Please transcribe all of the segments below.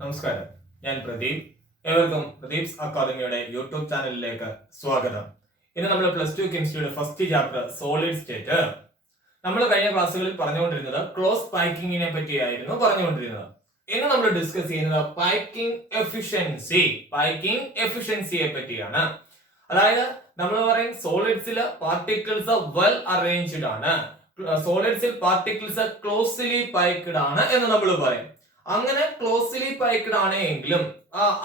നമസ്കാരം, ഞാൻ പ്രദീപ്. ഏവർക്കും പ്രദീപ്സ് അക്കാദമിയുടെ യൂട്യൂബ് ചാനലിലേക്ക് സ്വാഗതം. ഇന്ന് നമ്മൾ +2 കെമിസ്ട്രിയുടെ ഫസ്റ്റ് ചാപ്റ്റർ സോളിഡ് സ്റ്റേറ്റ്. നമ്മൾ കഴിഞ്ഞ ക്ലാസ്സുകളിൽ പറഞ്ഞുകൊണ്ടിരുന്നത് ക്ലോസ് പാക്കിങ്ങിനെ പറ്റിയായിരുന്നു പറഞ്ഞുകൊണ്ടിരുന്നത്. ഇന്ന് നമ്മൾ ഡിസ്കസ് ചെയ്യുന്നത് പാക്കിംഗ് എഫിഷ്യൻസിയെ പറ്റിയാണ്. അതായത് നമ്മൾ പറയും സോളിഡ്സിൽ പാർട്ടിക്കിൾസ് വെൽ അറേഞ്ച്ഡ് ആണ്, സോളിഡ്സിൽ പാർട്ടിക്കിൾസ് ക്ലോസ്ലി പാക്ഡ് ആണ് എന്ന് നമ്മൾ പറയും. അങ്ങനെ ക്ലോസ്ലി പാക്ഡ് ആണ് എങ്കിലും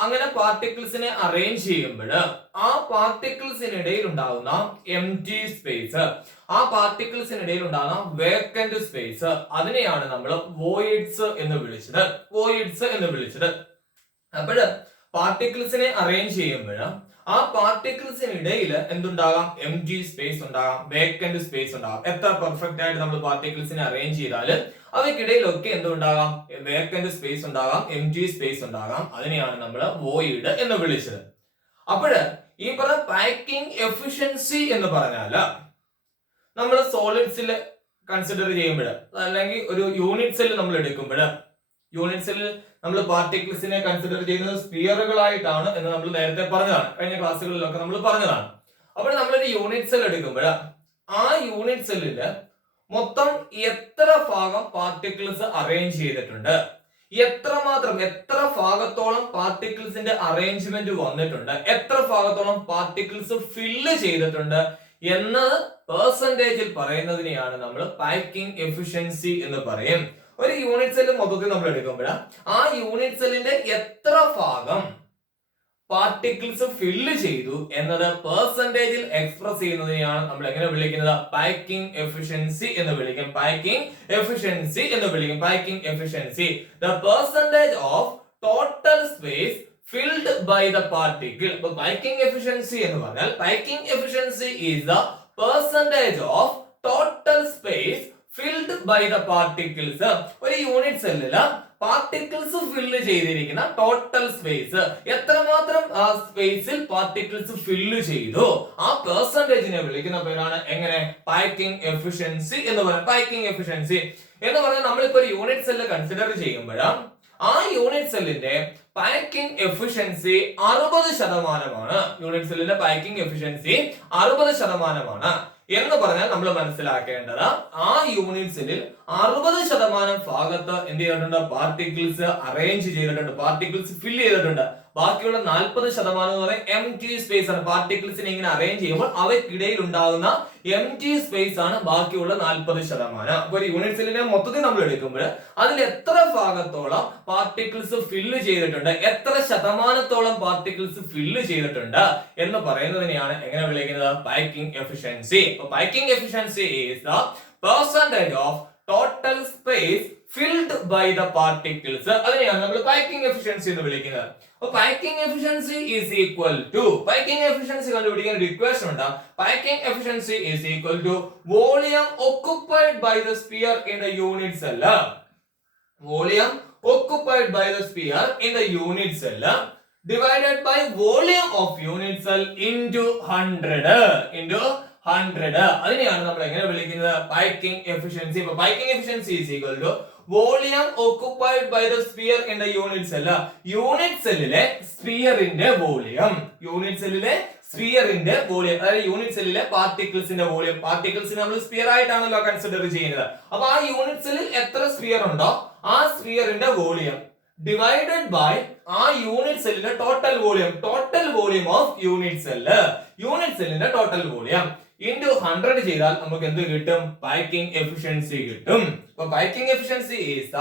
അങ്ങനെ പാർട്ടിക്കിൾസിനെ അറേഞ്ച് ചെയ്യുമ്പോൾ ആ പാർട്ടിക്കിൾസിനിടയിൽ ഉണ്ടാകുന്ന എംപ്റ്റി സ്പേസ്, ആ പാർട്ടിക്കിൾസിനിടയിൽ ഉണ്ടാകുന്ന വേക്കന്റ് സ്പേസ്, അതിനെയാണ് നമ്മൾ വോയിഡ്സ് എന്ന് വിളിച്ചത്. അപ്പോൾ പാർട്ടിക്കിൾസിനെ അറേഞ്ച് ചെയ്യുമ്പോൾ ആ പാർട്ടിക്കിൾസിനിടയിൽ എന്തുണ്ടാകാം? എംപ്റ്റി സ്പേസ് ഉണ്ടാകാം, വേക്കന്റ് സ്പേസ് ഉണ്ടാകാം. എത്ര പെർഫെക്റ്റ് ആയിട്ട് നമ്മൾ പാർട്ടിക്കിൾസിനെ അറേഞ്ച് ചെയ്താൽ അവയ്ക്കിടയിലൊക്കെ എന്തുണ്ടാകാം? വേക്കന്റ് സ്പേസ് ഉണ്ടാകാം, എംപ്റ്റി സ്പേസ് ഉണ്ടാകാം. അതിനെയാണ് നമ്മൾ വോയിഡ് എന്ന് വിളിച്ചത്. അപ്പോൾ ഈ പറഞ്ഞ പാക്കിംഗ് എഫിഷ്യൻസി എന്ന് പറഞ്ഞാൽ നമ്മൾ സോളിഡ്സിൽ കൺസിഡർ ചെയ്യുമ്പോൾ, അല്ലെങ്കിൽ ഒരു യൂണിറ്റ് സെൽ നമ്മൾ എടുക്കുമ്പോൾ, യൂണിറ്റ് സെല്ലിൽ നമ്മൾ പാർട്ടിക്കിൾസിനെ കൺസിഡർ ചെയ്യുന്നത് സ്ഫിയറുകളായിട്ടാണ് എന്ന് നമ്മൾ നേരത്തെ പറഞ്ഞതാണ്, കഴിഞ്ഞ ക്ലാസ്സുകളിലൊക്കെ നമ്മൾ പറഞ്ഞതാണ്. അപ്പോൾ നമ്മളൊരു യൂണിറ്റ് സെൽ എടുക്കുമ്പോൾ ആ യൂണിറ്റ് സെല്ലില് മൊത്തം എത്ര ഭാഗം പാർട്ടിക്കിൾസ് അറേഞ്ച് ചെയ്തിട്ടുണ്ട്, എത്ര ഭാഗത്തോളം പാർട്ടിക്കിൾസിന്റെ അറേഞ്ച്മെന്റ് വന്നിട്ടുണ്ട്, എത്ര ഭാഗത്തോളം പാർട്ടിക്കിൾസ് ഫില്ല് ചെയ്തിട്ടുണ്ട് എന്നത് പെർസെന്റേജിൽ പറയുന്നതിനെയാണ് നമ്മൾ പാക്കിംഗ് എഫിഷ്യൻസി എന്ന് പറയും. ഒരു യൂണിറ്റ് സെല്ല് മൊത്തത്തിൽ നമ്മൾ എടുക്കുമ്പോൾ ആ യൂണിറ്റ് സെല്ലിന്റെ എത്ര ഭാഗം പാർട്ടിക്കിൾസ് ഫില്ല് ചെയ്തു എന്നത് പെർസെന്റേജിൽ എക്സ്പ്രസ് ചെയ്യുന്നതിനെയാണ് നമ്മൾ എങ്ങനെ വിളിക്കുന്നത്? പാക്കിംഗ് എഫിഷ്യൻസി എന്ന് വിളിക്കും. Packing efficiency the percentage of total space filled by the particle. അപ്പൊ പാക്കിംഗ് എഫിഷ്യൻസി എന്ന് പറഞ്ഞാൽ packing efficiency is the percentage of total space filled by the particles. ഒരു യൂണിറ്റ് സെല്ലില് പാർട്ടിക്കിൾസ് ഫില്ല് ചെയ്തിരിക്കുന്ന ടോട്ടൽ സ്പേസ്, എത്രമാത്രം ആ സ്പേസിൽ പാർട്ടിക്കിൾസ് ഫില്ല് ചെയ്തു, ആ പെർസെന്റേജിനെ വിളിക്കുന്ന പേരാണ് എങ്ങനെ? പാക്കിംഗ് എഫിഷ്യൻസി എന്ന് പറയുന്നത്. പാക്കിംഗ് എഫിഷ്യൻസി എന്ന് പറഞ്ഞാൽ നമ്മളിപ്പോ ഒരു യൂണിറ്റ് സെല്ല് കൺസിഡർ ചെയ്യുമ്പോൾ ആ യൂണിറ്റ് സെല്ലിന്റെ പാക്കിംഗ് എഫിഷ്യൻസി 60%. യൂണിറ്റ് സെല്ലിന്റെ പാക്കിംഗ് എഫിഷ്യൻസി 60% എന്ന് പറഞ്ഞാൽ നമ്മൾ മനസ്സിലാക്കേണ്ടത് ആ യൂണിറ്റ് സെല്ലിൽ 60% ഭാഗത്ത് എന്ത് ചെയ്തിട്ടുണ്ട്? പാർട്ടിക്കിൾസ് അറേഞ്ച് ചെയ്തിട്ടുണ്ട്, പാർട്ടിക്കിൾസ് ഫില്ല് ചെയ്തിട്ടുണ്ട്. ബാക്കിയുള്ള 40% എന്ന് പറയുന്നത് എംപ്റ്റി സ്പേസ് ആണ്. പാർട്ടിക്കിൾസിനെ ഇങ്ങനെ അറേഞ്ച് ചെയ്യുമ്പോൾ അവയ്ക്കിടയിൽ ഉണ്ടാകുന്ന എംപ്റ്റി സ്പേസ് ആണ് ബാക്കിയുള്ള 40%. അപ്പൊ ഒരു യൂണിറ്റ് സെല്ലിനെ മൊത്തത്തിൽ നമ്മൾ എടുക്കുമ്പോൾ അതിൽ എത്ര ഭാഗത്തോളം പാർട്ടിക്കിൾസ് ഫില്ല് ചെയ്തിട്ടുണ്ട്, എത്ര ശതമാനത്തോളം പാർട്ടിക്കിൾസ് ഫില്ല് ചെയ്തിട്ടുണ്ട് എന്ന് പറയുന്നതിനെയാണ് എങ്ങനെ വിളിക്കുന്നത്? Packing efficiency. അപ്പൊ packing efficiency is the percentage of total space filled by the particles. അതിനെയാണ് നമ്മൾ പാക്കിംഗ് എഫിഷ്യൻസി എന്ന് വിളിക്കുന്നത്. അപ്പൊ packing efficiency is equal to, packing efficiency കണ്ടുപിടിക്കാൻ ഒരു ഇക്വേഷൻ ഉണ്ട്. Packing efficiency is equal to volume occupied by the sphere in the unit cell. Volume occupied by the sphere in the unit cell divided by volume of unit cell into 100. അതിനെയാണ് നമ്മൾ എങ്ങനെ വിളിക്കുന്നത്? Packing efficiency. അപ്പൊ packing efficiency is equal to volume occupied by the sphere in the unit cell. Unit സെല്ലിലെ സ്ഫിയറിന്റെ volume, അതായത് unit സെല്ലിലെ പാർട്ടിക്കിൾസിന്റെ volume. പാർട്ടിക്കിൾസിനെ നമ്മൾ സ്ഫിയർ ആയിട്ടാണല്ലോ കൺസിഡർ ചെയ്യുന്നത്. അപ്പൊ ആ യൂണിറ്റ് സെല്ലിൽ എത്ര സ്ഫിയർ ഉണ്ടോ ആ സ്ഫിയറിന്റെ വോളിയം ഡിവൈഡഡ് ബൈ ആ യൂണിറ്റ് സെല്ലിന്റെ ടോട്ടൽ വോളിയം ഓഫ് യൂണിറ്റ് സെല്ലിന്റെ ടോട്ടൽ വോളിയം into 100 ചെയ്താൽ നമുക്ക് എന്ത് കിട്ടും? പാക്കിംഗ് എഫിഷ്യൻസി കിട്ടും. അപ്പൊ packing efficiency is the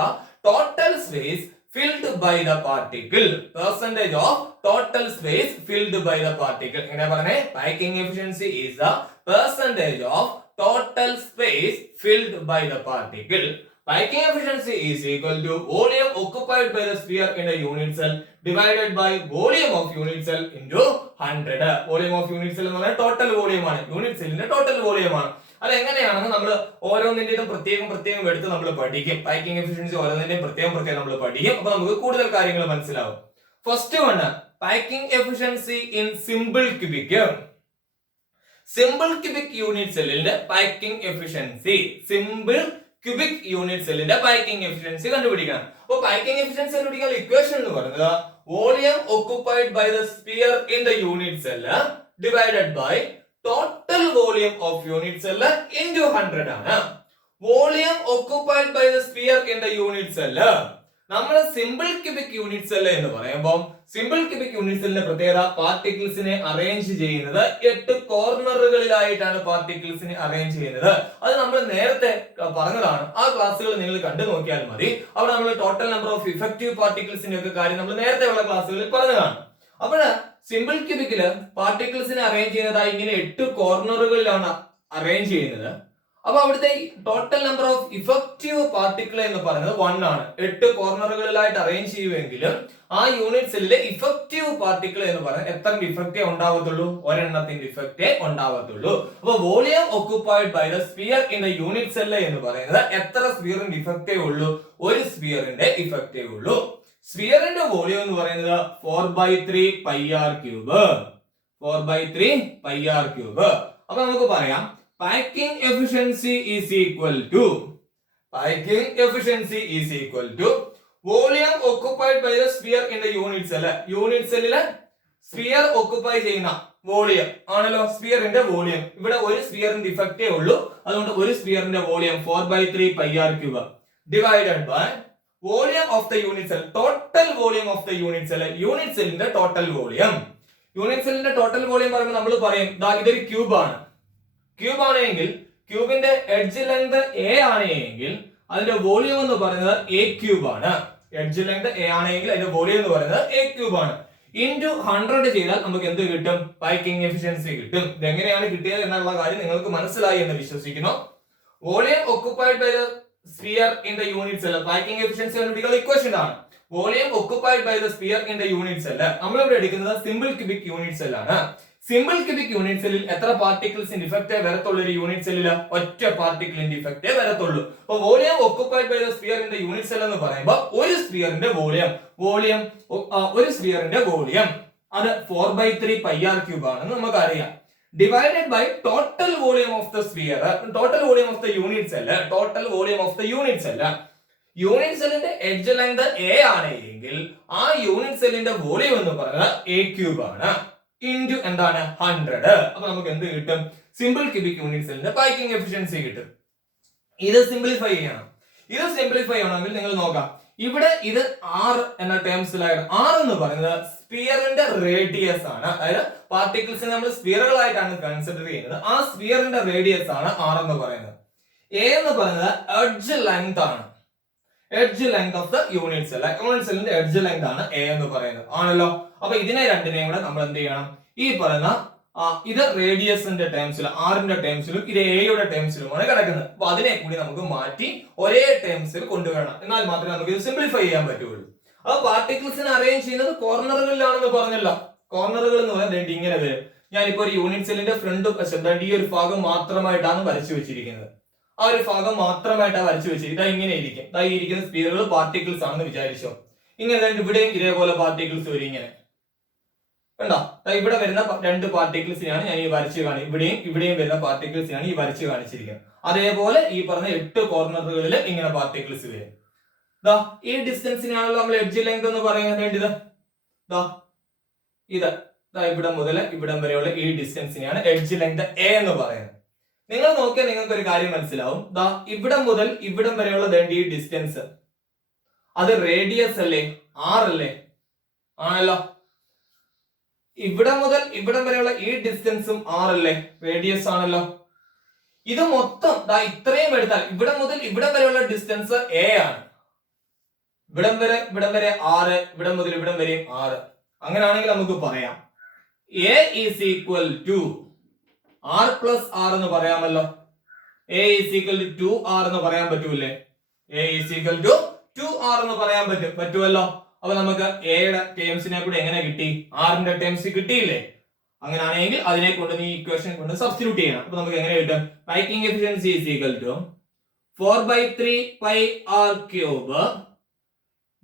total space filled by the particle, percentage of total space filled by the particle. എങ്ങനെ പറഞ്ഞേ? Packing efficiency is the percentage of total space filled by the particle. Packing efficiency is equal to volume occupied by the sphere in a unit cell divided by volume of unit cell into 100. Volume of unit cell എന്ന് പറഞ്ഞാൽ total volume ആണ്, unit സെല്ലിന്റെ total volume ആണ്. അത് എങ്ങനെയാണെന്ന് നമ്മൾ ഓരോന്നിന്റെയും പ്രത്യേകം എടുത്ത് നമ്മൾ പഠിക്കും. പാക്കിംഗ് എഫിഷ്യൻസി ഓരോന്നിന്റെയും പ്രത്യേകം നമ്മൾ പഠിക്കും. അപ്പൊ നമുക്ക് കൂടുതൽ കാര്യങ്ങൾ മനസ്സിലാവും. First one, packing efficiency in simple cubic. Simple cubic unit സെല്ലിന്റെ packing efficiency, simple cubic unit സെല്ലിന്റെ പൈക്കിംഗ് എഫിഷ്യൻസി കണ്ടുപിടിക്കണം. അപ്പോൾ പൈക്കിംഗ് എഫിഷ്യൻസി കണ്ടുപിടിക്കാൻ ഇക്വേഷൻ എന്ന് പറയുന്നത് volume occupied by the sphere in the unit cell divided by total volume of unit cell into 100 ആണ്. Volume occupied by the sphere in the unit cell നമ്മൾ simple cubic unit cell എന്ന് പറയുമ്പോൾ simple cubic unit സെല്ലിന്റെ പ്രത്യേകത പാർട്ടിക്കിൾസിനെ arrange ചെയ്യുന്നത് 8 കോർണറുകളിലായിട്ടാണ് പാർട്ടിക്കിൾസിനെ arrange ചെയ്യുന്നത്. അത് നമ്മൾ നേരത്തെ പറഞ്ഞതാണ്. ആ ക്ലാസ്സുകൾ നിങ്ങൾ കണ്ടു നോക്കിയാൽ മതി. അവിടെ നമ്മൾ ടോട്ടൽ നമ്പർ ഓഫ് ഇഫക്റ്റീവ് പാർട്ടിക്കിൾസിന്റെ ഒക്കെ കാര്യം നമ്മൾ നേരത്തെ ഉള്ള ക്ലാസ്സുകളിൽ പറഞ്ഞതാണ്. അപ്പോൾ സിമ്പിൾ ക്യൂബിക്കില് പാർട്ടിക്കിൾസിനെ അറേഞ്ച് ചെയ്യുന്നത് ഇങ്ങനെ 8 കോർണറുകളിലാണ് അറേഞ്ച് ചെയ്യുന്നത്. അപ്പൊ അവിടുത്തെ total number of effective particle എന്ന് പറയുന്നത് 1 ആണ്. 8 കോർണറുകളിലായിട്ട് അറേഞ്ച് ചെയ്യുമെങ്കിലും ആ യൂണിറ്റ് സെല്ലിലെ ഇഫക്റ്റീവ് പാർട്ടിക്കിൾ എന്ന് പറയുന്നത് എത്ര ഇഫക്റ്റേ ഉണ്ടാവത്തുള്ളൂ? ഒരെണ്ണത്തിന്റെ ഇഫക്റ്റേ ഉണ്ടാവത്തുള്ളൂ. അപ്പൊ volume occupied by the sphere in the unit cell എന്ന് പറയുന്നത് എത്ര സ്ഫിയറിന്റെ ഇഫക്റ്റേ ഉള്ളൂ? ഒരു സ്ഫിയറിന്റെ ഇഫക്റ്റേ ഉള്ളൂ. സ്ഫിയറിന്റെ വോളിയം എന്ന് പറയുന്നത് 4/3 πr³. 4/3 πr³. അപ്പൊ നമുക്ക് പറയാം packing efficiency is equal to volume occupied by the sphere in the unit cell. Unit സെല്ലിലെ സ്ഫിയർ ഓക്കുപൈ ചെയ്യുന്ന വോളിയം ആണല്ലോ സ്ഫിയറിന്റെ വോളിയം. ഇവിടെ ഒരു സ്ഫിയറിന്റെ ഇഫക്റ്റേ ഉള്ളൂ. അതുകൊണ്ട് ഒരു സ്ഫിയറിന്റെ volume 4/3 πr³ divided by volume of the unit cell. Total volume of the unit cell. Unit സെല്ലിന്റെ ടോട്ടൽ വോളിയം. യൂണിറ്റ് സെല്ലിന്റെ ടോട്ടൽ വോളിയം പറയുമ്പോൾ നമ്മൾ പറയും ഇതൊരു ക്യൂബ് ആണ്. ക്യൂബ് ആണെങ്കിൽ ക്യൂബിന്റെ എഡ്ജ് ലെങ്ത് a ആണെങ്കിൽ അതിന്റെ വോളിയം എന്ന് പറയുന്നത് a³ ആണ്. എഡ്ജ് ലെങ്ത് a ആണെങ്കിൽ അതിന്റെ വോളിയം എന്ന് പറയുന്നത് a³ ആണ്. ഇൻടു 100 ചെയ്താൽ നമുക്ക് എന്ത് കിട്ടും? പൈക്കിംഗ് എഫിഷ്യൻസി കിട്ടും. ഇത് എങ്ങനെയാണ് കിട്ടിയത് എന്നുള്ള കാര്യം നിങ്ങൾക്ക് മനസ്സിലായി എന്ന് വിശ്വസിക്കുന്നു. Volume occupied by the sphere in the unit cell. Packing efficiency കണ്ടുപിടിക്കുന്ന ഇക്വേഷൻ ആണ്. Volume occupied by the sphere in the unit cell. നമ്മൾ ഇവിടെ എടുക്കുന്നത് സിമ്പിൾ ക്യൂബിക് യൂണിറ്റ് സെൽ ആണ്. സിമ്പിൾ ക്യൂബിക് യൂണിറ്റ് സെല്ലിൽ എത്ര പാർട്ടിക്കിൾസിന്റെ ഇഫക്റ്റേ വരത്തുള്ളൂ? ഒരു യൂണിറ്റ് സെല്ലിൽ ഒറ്റ പാർട്ടിക്കിളിന്റെ ഇഫക്റ്റേ വരത്തുള്ളൂ. അപ്പൊ volume occupied by the sphere in the unit cell എന്ന് പറയുമ്പോൾ ഒരു സ്ഫിയറിന്റെ വോളിയം അത് 4/3 πr³ ആണെന്ന് നമുക്കറിയാം. Divided by total volume of the sphere. Total volume of the unit cell. Unit സെല്ലിന്റെ എഡ്ജ് ലെങ്ത് a ആണെങ്കിൽ ആ യൂണിറ്റ് സെല്ലിന്റെ വോളിയം എന്ന് പറയുന്നത് a³ ആണ്. ഇൻടു എന്താണ്? 100. അപ്പൊ നമുക്ക് എന്ത് കിട്ടും? സിമ്പിൾ ക്യൂബിക് യൂണിറ്റ് സെല്ലിന്റെ പൈക്കിംഗ് എഫിഷ്യൻസി കിട്ടും. ഇത് സിംപ്ലിഫൈ ചെയ്യണമെങ്കിൽ നിങ്ങൾ നോക്കാം. ഇവിടെ ഇത് r എന്ന ടേംസിലായിട്ട് r എന്ന് പറയുന്നത് സ്ഫിയറിന്റെ റേഡിയസ് ആണ്. അതായത് പാർട്ടിക്കിൾസിനെ നമ്മൾ സ്ഫിയറുകളായിട്ടാണ് കൺസിഡർ ചെയ്യുന്നത്. ആ സ്ഫിയറിന്റെ റേഡിയസ് ആണ് r എന്ന് പറയുന്നത്. a എന്ന് പറയുന്നത് എഡ്ജ് ലെങ്ത് ആണ്. Edge length of the unit cell. Unit സെല്ലിന്റെ എഡ്ജ് ലെങ്ത് ആണ് a എന്ന് പറയുന്നത് ആണല്ലോ. അപ്പൊ ഇതിനെ രണ്ടിനെയും കൂടെ നമ്മൾ എന്ത് ചെയ്യണം? ഈ പറയുന്ന ഇത് റേഡിയസിന്റെ ടേംസിൽ ആറിന്റെ ടേംസിലും ഇത് എയുടെ ടേംസിലുമാണ് കിടക്കുന്നത്. അപ്പൊ അതിനെ കൂടി നമുക്ക് മാറ്റി ഒരേ ടേംസിൽ കൊണ്ടുവരണം. എന്നാൽ മാത്രമേ നമുക്ക് ഇത് സിംപ്ലിഫൈ ചെയ്യാൻ പറ്റുള്ളൂ. അപ്പൊ പാർട്ടിക്കിൾസിനെ അറേഞ്ച് ചെയ്യുന്നത് കോർണറുകളിലാണെന്ന് പറഞ്ഞല്ലോ. കോർണറുകൾ എന്ന് പറയുന്നത് ഇങ്ങനെ വരും. ഞാനിപ്പോ ഒരു യൂണിറ്റ് സെല്ലിന്റെ ഫ്രണ്ട് വശം ഈ ഒരു ഭാഗം മാത്രമായിട്ടാണ് വരച്ചു വെച്ചിരിക്കുന്നത്. ആ ഒരു ഭാഗം മാത്രമായിട്ടാണ് വരച്ചു വെച്ചിരിക്കുന്നത്. ഇങ്ങനെ ഇരിക്കും. ഈ ഇരിക്കുന്ന സ്ഫിയറുകൾ പാർട്ടിക്കിൾസ് ആണെന്ന് വിചാരിച്ചോ. ഇങ്ങനെ ഇവിടെയും ഇതേപോലെ പാർട്ടിക്കിൾസ് വരും. ഇങ്ങനെ കണ്ടോ? ഇവിടെ വരുന്ന 2 പാർട്ടിക്കിൾസിനാണ് ഞാൻ ഈ വരച്ച് ഇവിടെയും വരുന്ന പാർട്ടിക്കിൾസിനാണ് ഈ വരച്ച് കാണിച്ചിരിക്കുന്നത്. അതേപോലെ ഈ പറഞ്ഞ 8 കോർണറുകളിൽ ഇങ്ങനെ പാർട്ടിക്കിൾസ് വരും. ഈ ഡിസ്റ്റൻസിനാണല്ലോ നമ്മൾ എഡ്ജ് ലെങ്ത് എന്ന് പറയാൻ വേണ്ടത്. ഇവിടെ മുതൽ ഇവിടം വരെയുള്ള ഈ ഡിസ്റ്റൻസിനെയാണ് എഡ്ജ് ലെങ്ത് a എന്ന് പറയുന്നത്. നിങ്ങൾ നോക്കിയാൽ നിങ്ങൾക്ക് ഒരു കാര്യം മനസ്സിലാവും. ഇവിടെ മുതൽ ഇവിടം വരെയുള്ള ഈ ഡിസ്റ്റൻസ് അത് റേഡിയസ് അല്ലേ? r അല്ലേ? ആണല്ലോ. ഇവിടെ മുതൽ ഇവിടം വരെയുള്ള ഈ ഡിസ്റ്റൻസും r അല്ലേ? റേഡിയസ് ആണല്ലോ. ഇത് മൊത്തം ഇത്രയും എടുത്താൽ ഇവിടെ മുതൽ ഇവിടം വരെയുള്ള ഡിസ്റ്റൻസ് a ആണ്. ഇവിടം വരെ 6, ഇവിടം മുതൽ ഇവിടം വരെയും 6. അങ്ങനെയാണെങ്കിൽ നമുക്ക് പറയാം a is equal to r plus r എന്ന് പറയാമല്ലോ. a is equal to 2r എന്ന് പറയാൻ പറ്റൂല്ലേ? a is equal to 2r എന്ന് പറയാൻ പറ്റുമല്ലോ. അപ്പൊ നമുക്ക് a യുടെ ടേംസിനെ കൂടെ എങ്ങനെ കിട്ടി? r ന്റെ ടേംസ് കിട്ടിയില്ലേ? അങ്ങനെയാണെങ്കിൽ അതിനെ കൊണ്ട് ഈ ഇക്വേഷൻ കൊണ്ട് സബ്സ്റ്റിറ്റ്യൂട്ട് ചെയ്യണം. അപ്പൊ നമുക്ക് എങ്ങനെ കിട്ടും? Packing efficiency is equal to 4/3 πr³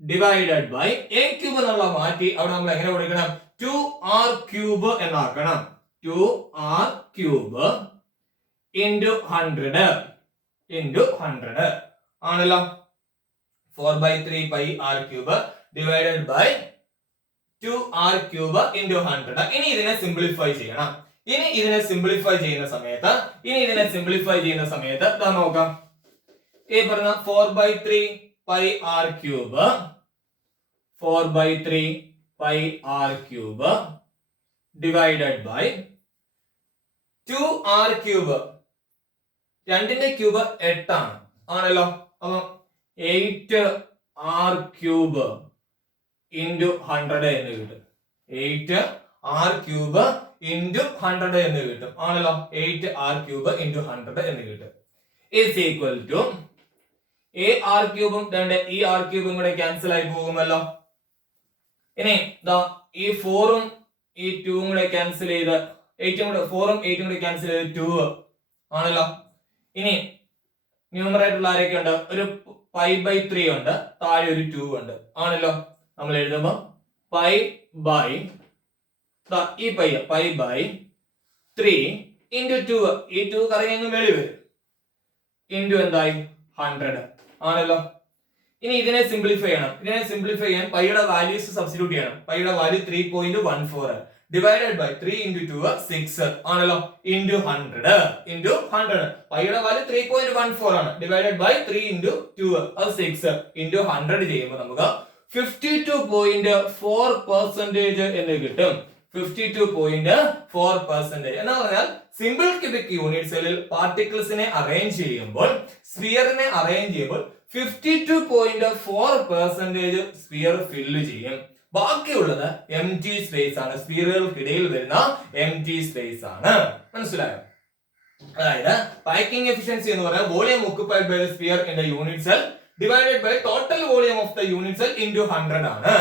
divided by a³ എന്നുള്ള മാറ്റി അവിടെ നമ്മൾ എങ്ങനെ കൊടുക്കണം? 2r³ എന്നാക്കണം. 2r³ into 100. ആണല്ലോ. 4/3 pi r cube divided by 2r cube into 100. ഇനി ഇതിനെ സിംപ്ലിഫൈ ചെയ്യണം. ഇനി ഇതിനെ സിംപ്ലിഫൈ ചെയ്യുന്ന സമയത്ത് ഇതാ നോക്കാം. ഈ പറഞ്ഞ 4/3 pi r cube 4/3 pi r cube divided by 2r cube. രണ്ടിന്റെ ക്യൂബ് 8 ആണ്. ആണല്ലോ. അപ്പൊ 8r cube into 100 എന്ന് കിട്ടും. 8r cube into 100 എന്ന് കിട്ടും. ആണല്ലോ. 8r cube into 100 എന്ന് കിട്ടും. is equal to r ക്യൂബും ഈ r ക്യൂബും കൂടെ ക്യാൻസൽ ആയി പോകുമല്ലോ. ഇനി ഈ 4ഉം ഈ 2ഉം കൂടെ ക്യാൻസൽ ചെയ്ത് 4ഉം 8ഉം കൂടെ ക്യാൻസൽ ചെയ്ത് 2 ആണല്ലോ. ഇനി ന്യൂമറേറ്ററിൽ ആരൊക്കെ ഉണ്ട്? ഒരു π/3 ഉണ്ട്, താഴെ ഒരു 2 ഉണ്ട്. ആണല്ലോ. നമ്മൾ എഴുതുമ്പോൾ π/3 into 2. ഈ 2 കറങ്ങി വെളി വരും. ഇൻറ്റു എന്തായി? 100 ആണല്ലോ. ഇനി ഇതിനെ സിംപ്ലിഫൈ ചെയ്യണം. ചെയ്യാൻ പൈയുടെ വാല്യൂസ് സബ്സ്റ്റിറ്റ്യൂട്ട് ചെയ്യണം. പൈയുടെ വാല്യൂ 3.14 ഡിവൈഡഡ് ബൈ 3 into 2 6 ആണല്ലോ. ഇൻറ്റു 100 പൈയുടെ വാല്യൂ 3.14 ആണ്. ഡിവൈഡഡ് ബൈ 3 into 2 അത് 6 ഇൻറ്റു 100 ചെയ്യുമ്പോൾ നമുക്ക് 52.4% എന്ന് കിട്ടും. 52.4% എന്ന് പറഞ്ഞാൽ സിമ്പിൾ ക്യൂബിക് യൂണിറ്റ് സെല്ലിൽ പാർട്ടിക്കിൾസിനെ അറേഞ്ച് ചെയ്യുമ്പോൾ, സ്ഫിയറിനെ അറേഞ്ച് ചെയ്യുമ്പോൾ 52.4% സ്ഫിയർ ഫില്ല് ചെയ്യും. ബാക്കിയുള്ളത് എംപ്റ്റി സ്പേസ് ആണ്. സ്ഫിയറുകൾക്കിടയിൽ വരുന്ന എംപ്റ്റി സ്പേസ് ആണ്. മനസ്സിലായോ? അതായത് പാക്കിംഗ് എഫിഷ്യൻസി എന്ന് പറയുന്നത് volume occupied by the sphere in the unit cell divided by total volume of the unit cell into 100 ആണ്.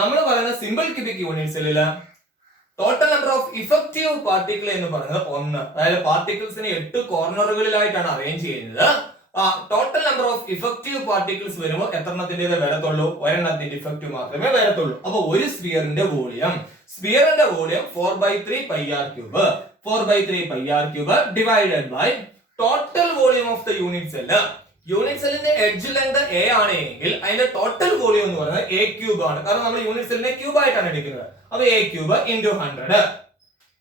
നമ്മൾ പറയുന്ന സിമ്പിൾ ക്യൂബിക് യൂണിറ്റ് സെല്ലില് total number of effective particle എന്ന് പറയുന്നത് 1. അതായത് പാർട്ടിക്കിൾസിനെ 8 കോർണറുകളിലായിട്ടാണ് അറേഞ്ച് ചെയ്യുന്നത്. Total number of effective particles വരുമ്പോൾ എത്രണ്ണത്തിൻ്റെത് വരത്തുള്ളൂ? ഒരെണ്ണത്തിന്റെ ഇഫക്റ്റീവ് മാത്രമേ വരത്തുള്ളൂ. അപ്പൊ ഒരു സ്ഫിയറിന്റെ volume 4/3 pi r cube 4/3 pi r cube divided by total volume of the unit cell. Unit സെല്ലിന്റെ എഡ്ജ് ലെങ്ത് a ആണെങ്കിൽ അതിന്റെ ടോട്ടൽ വോളിയം എന്ന് പറയുന്നത് a ക്യൂബ് ആണ്. കാരണം നമ്മൾ യൂണിറ്റ് സെല്ലിനെ ക്യൂബ് ആയിട്ടാണ് എടുക്കുന്നത്. അപ്പൊ a ക്യൂബ് into 100.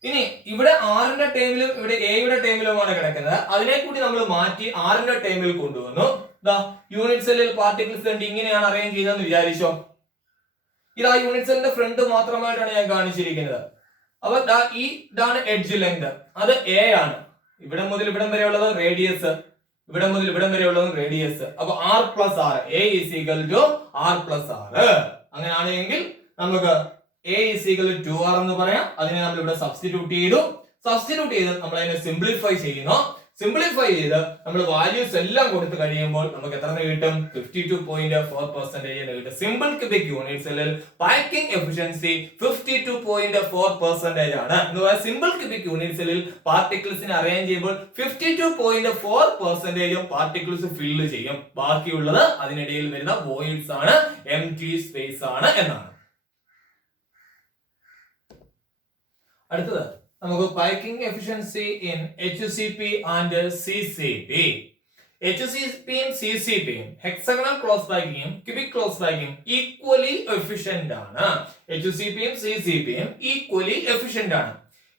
ഇനി ഇവിടെ r ന്റെ ടേമിലും ഇവിടെ a യുടെ ടേമിലുമാണ് കിടക്കുന്നത്. അതിനെ കൂടി നമ്മൾ മാറ്റി r ന്റെ ടേമിൽ കൊണ്ടുവന്നു. യൂണിറ്റ് സെല്ലിൽ പാർട്ടിക്കിൾസ് ഇങ്ങനെയാണ് അറേഞ്ച് ചെയ്യുന്നതെന്ന് വിചാരിച്ചോ. ഇതാ യൂണിറ്റ് സെല്ലിന്റെ ഫ്രണ്ട് മാത്രമായിട്ടാണ് ഞാൻ കാണിച്ചിരിക്കുന്നത്. അപ്പൊ ഇതാണ് എഡ്ജ് ലെങ്ത്, അത് a ആണ്. ഇവിടെ മുതൽ ഇവിടം വരെ ഉള്ളത് റേഡിയസ്, ഇവിടെ മുതൽ ഇവിടം വരെ ഉള്ളത് റേഡിയസ്. അപ്പൊ r plus r, a is equal to r plus r. അങ്ങനെയാണെങ്കിൽ നമുക്ക് a is equal to 2r എന്ന് പറയാം. അതിനെ നമ്മൾ ഇവിടെ സബ്സ്റ്റിറ്റ്യൂട്ട് ചെയ്ത് നമ്മൾ അതിനെ സിംപ്ലിഫൈ ചെയ്യുന്നു. സിംപ്ലിഫൈ ചെയ്ത് നമ്മൾ വാല്യൂസ് എല്ലാം കൊടുത്തു കഴിയുമ്പോൾ നമുക്ക് എത്ര കിട്ടും? 52.4% എന്ന് കിട്ടും. സിമ്പിൾ ക്യൂബിക് യൂണിറ്റ് സെല്ലിൽ പാക്കിംഗ് എഫിഷ്യൻസി 52.4% ആണ്. എന്ന് പറഞ്ഞാൽ സിമ്പിൾ ക്യൂബിക് യൂണിറ്റ് സെല്ലിൽ പാർട്ടിക്കിൾസിനെ അറേഞ്ച് ചെയ്യുമ്പോൾ 52.4% പാർട്ടിക്കിൾസ് ഫില്ല് ചെയ്യും. ബാക്കിയുള്ളത് അതിനിടയിൽ വരുന്ന വോയിഡ്സ് ആണ്, എംപ്റ്റി സ്പേസ് ആണ് എന്നാണ്. അടുത്തത് നമുക്ക് packing efficiency in HCP and CCP. HCPയും CCPയും ഹെക്സഗണൽ ക്ലോസ് പാക്കിങ്ങും ക്യൂബിക് ക്ലോസ് പാക്കിങ്ങും ഈക്വലി എഫിഷ്യന്റ് ആണ്. HCPയും CCPയും ഈക്വലി എഫിഷ്യന്റ് ആണ്.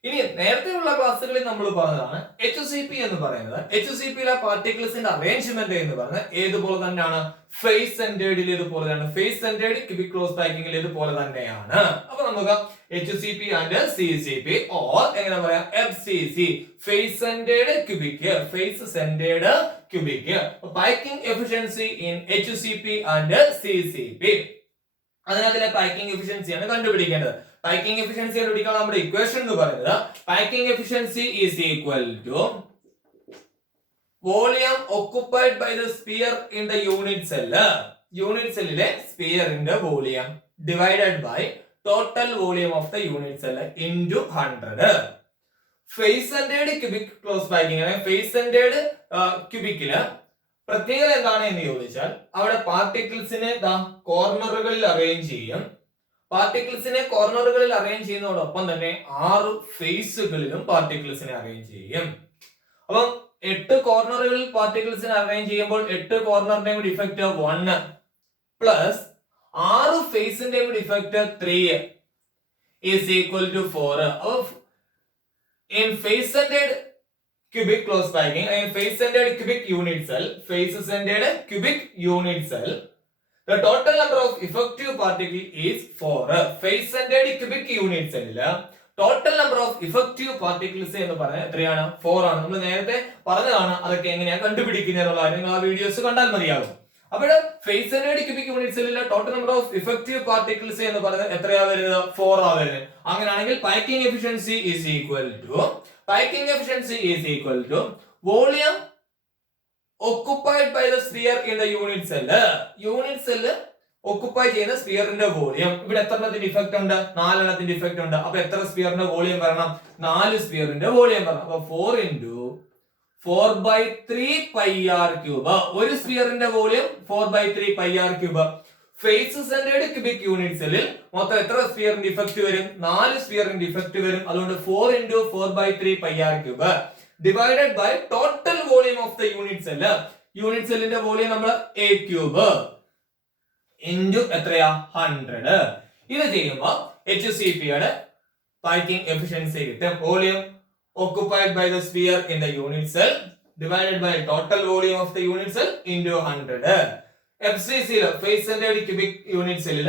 ഇനി നേരത്തെയുള്ള ക്ലാസ്സുകളിൽ നമ്മൾ പറഞ്ഞതാണ് HCP എന്ന് പറയുന്നത്, HCPയിലെ പാർട്ടിക്കിൾസിന്റെ അറേഞ്ച്മെന്റ് എന്ന് പറയുന്നത് ഏതുപോലെ തന്നെയാണ്? ഫേസ് സെന്റേർഡിൽ ഇതുപോലെ തന്നെ, ഫേസ് സെന്റേർഡ് ക്യൂബിക് ക്ലോസ് പാക്കിങ്ങിൽ ഇതുപോലെ തന്നെയാണ്. അപ്പൊ നമുക്ക് HCP ആൻഡ് CCP ഓർ എങ്ങനെ പറയാം? FCC, face centered cubic, face centered cubic. Packing efficiency in HCP and CCP. അതിനകത്തിലെ പാക്കിംഗ് എഫിഷ്യൻസിയാണ് കണ്ടുപിടിക്കേണ്ടത്. പാക്കിംഗ് എഫിഷ്യൻസി കണ്ടുപിടിക്കാൻ നമ്മുടെ ഇക്വേഷൻ എന്ന് പറയുന്നത് packing efficiency is equal to volume occupied by the sphere in the unit cell. Unit സെല്ലിലെ സ്ഫിയറിന്റെ volume divided by total volume of the unit cell into 100. Face centered cubic close packing, face centered ക്യൂബിക്കില് പ്രത്യേകത എന്താണ് എന്ന് ചോദിച്ചാൽ അവിടെ പാർട്ടിക്കിൾസിനെ കോർണറുകളിൽ arrange ചെയ്യും. പാർട്ടിക്കിൾസിനെ കോർണറുകളിൽ arrange ചെയ്യുന്നതോടൊപ്പം തന്നെ 6 ഫേസുകളിലും പാർട്ടിക്കിൾസിനെ അറേഞ്ച് ചെയ്യും. അപ്പം 8 കോർണറുകളിൽ പാർട്ടിക്കിൾസിനെ അറേഞ്ച് ചെയ്യുമ്പോൾ 8 കോർണറിന്റെയും കൂടി ഇഫക്റ്റ് 1 പ്ലസ് 6 ഫേസിന്റെയും കൂടി effect 3 is equal to 4. In face-centered cubic close packing, in face-centered cubic unit cell, face-centered cubic unit cell, the total number of effective particle is 4. Face-centered cubic unit cell, total number of effective particles എന്ന് പറഞ്ഞാൽ എത്രയാണ്? 4 ആണ്. നമ്മൾ നേരത്തെ പറഞ്ഞതാണ് അതൊക്കെ എങ്ങനെയാണ് കണ്ടുപിടിക്കുന്നതെന്നുള്ള നിങ്ങൾ ആ വീഡിയോസ് കണ്ടാൽ മതിയാകും. അപ്പോൾ face-centered cubic unit cellലെ total number of effective particles എന്ന് പറയുന്നത് എത്രയാ വരുന്നത്? 4 ആ വരുന്നത്. അങ്ങനെയാണെങ്കിൽ packing efficiency is equal to volume occupied by the sphere in the unit cell. Unit cell occupy ചെയ്യുന്ന സ്ഫിയറിന്റെ വോളിയം. ഇവിടെ എത്ര എണ്ണത്തിന്റെ ഇഫക്റ്റ് ഉണ്ട്? 4 എണ്ണത്തിന്റെ ഇഫക്റ്റ് ഉണ്ട്. അപ്പോൾ എത്ര സ്ഫിയറിന്റെ വോളിയം വരണം? 4 സ്ഫിയറിന്റെ വോളിയം വരണം. അപ്പോൾ 4 into 4/3 pi r cube. ഒരു സ്ഫിയറിന്റെ volume 4/3 pi r cube. Face centered cubic unit സെല്ലിൽ മൊത്തം എത്ര സ്ഫിയറിന്റെ ഇഫക്റ്റ് വരും? 4 സ്ഫിയറിന്റെ ഇഫക്റ്റ് വരും. അതുകൊണ്ട് 4 into 4/3 pi r cube divided by total volume of the unit cell. Unit സെല്ലിന്റെ വോളിയം നമ്മൾ a ക്യൂബ് ഇൻറ്റു എത്രയാ? 100. ഇത് ചെയ്യുമ്പോൾ HCP യുടെ പാക്കിംഗ് എഫിഷ്യൻസി കിട്ടും. Volume occupied by the sphere in the unit cell divided by total volume of the unit cell into 100. FCC face centered cubic unit cell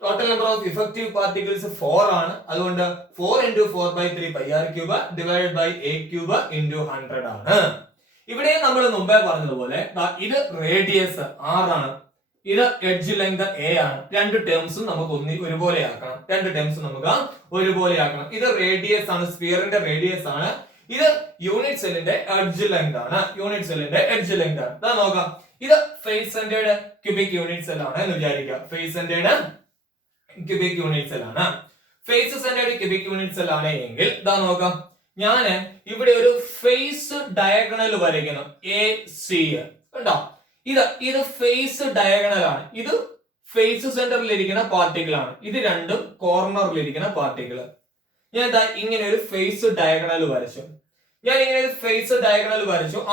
total number of effective particles 4 ആണ്. അതുകൊണ്ട് 4 into 4/3 pi r cube divided by a cube into 100 ആണ്. ഇവിടെ നമ്മൾ മുമ്പേ പറഞ്ഞതുപോലെ ഇത് radius r ആണ്, ഇത് എഡ്ജ് ലെങ്ത് a ആണ്. രണ്ട് ടേംസും നമുക്ക് ഒരുപോലെ ആക്കണം. ഇത് റേഡിയസ് ആണ്, സ്ഫിയറിന്റെ റേഡിയസ് ആണ്. ഇത് യൂണിറ്റ് സെല്ലിന്റെ എഡ്ജ് ലെങ്ത് ആണ്. ദാ നോക്കാം, ഇത് face centered cubic unit cell ആണ് എന്ന് വിചാരിക്കുക. Face centered cubic unit cell ആണ്. Face centered cubic unit cell ആണ് എങ്കിൽ ദാ നോക്കാം, ഞാൻ ഇവിടെ ഒരു ഫേസ് ഡയഗണൽ വരയ്ക്കുന്നു. AC കണ്ടോ? ഇത് ഫേസ് ഡയഗണൽ ആണ്. ഇത് ഫേസ് സെന്ററിൽ ഇരിക്കുന്ന പാർട്ടിക്കിൾ ആണ്. ഇത് രണ്ടും കോർണറിൽ ഇരിക്കുന്ന പാർട്ടിക്കിൾ. ഞാൻ ഇങ്ങനെ ഒരു ഫേസ് ഡയഗണൽ വരച്ചു.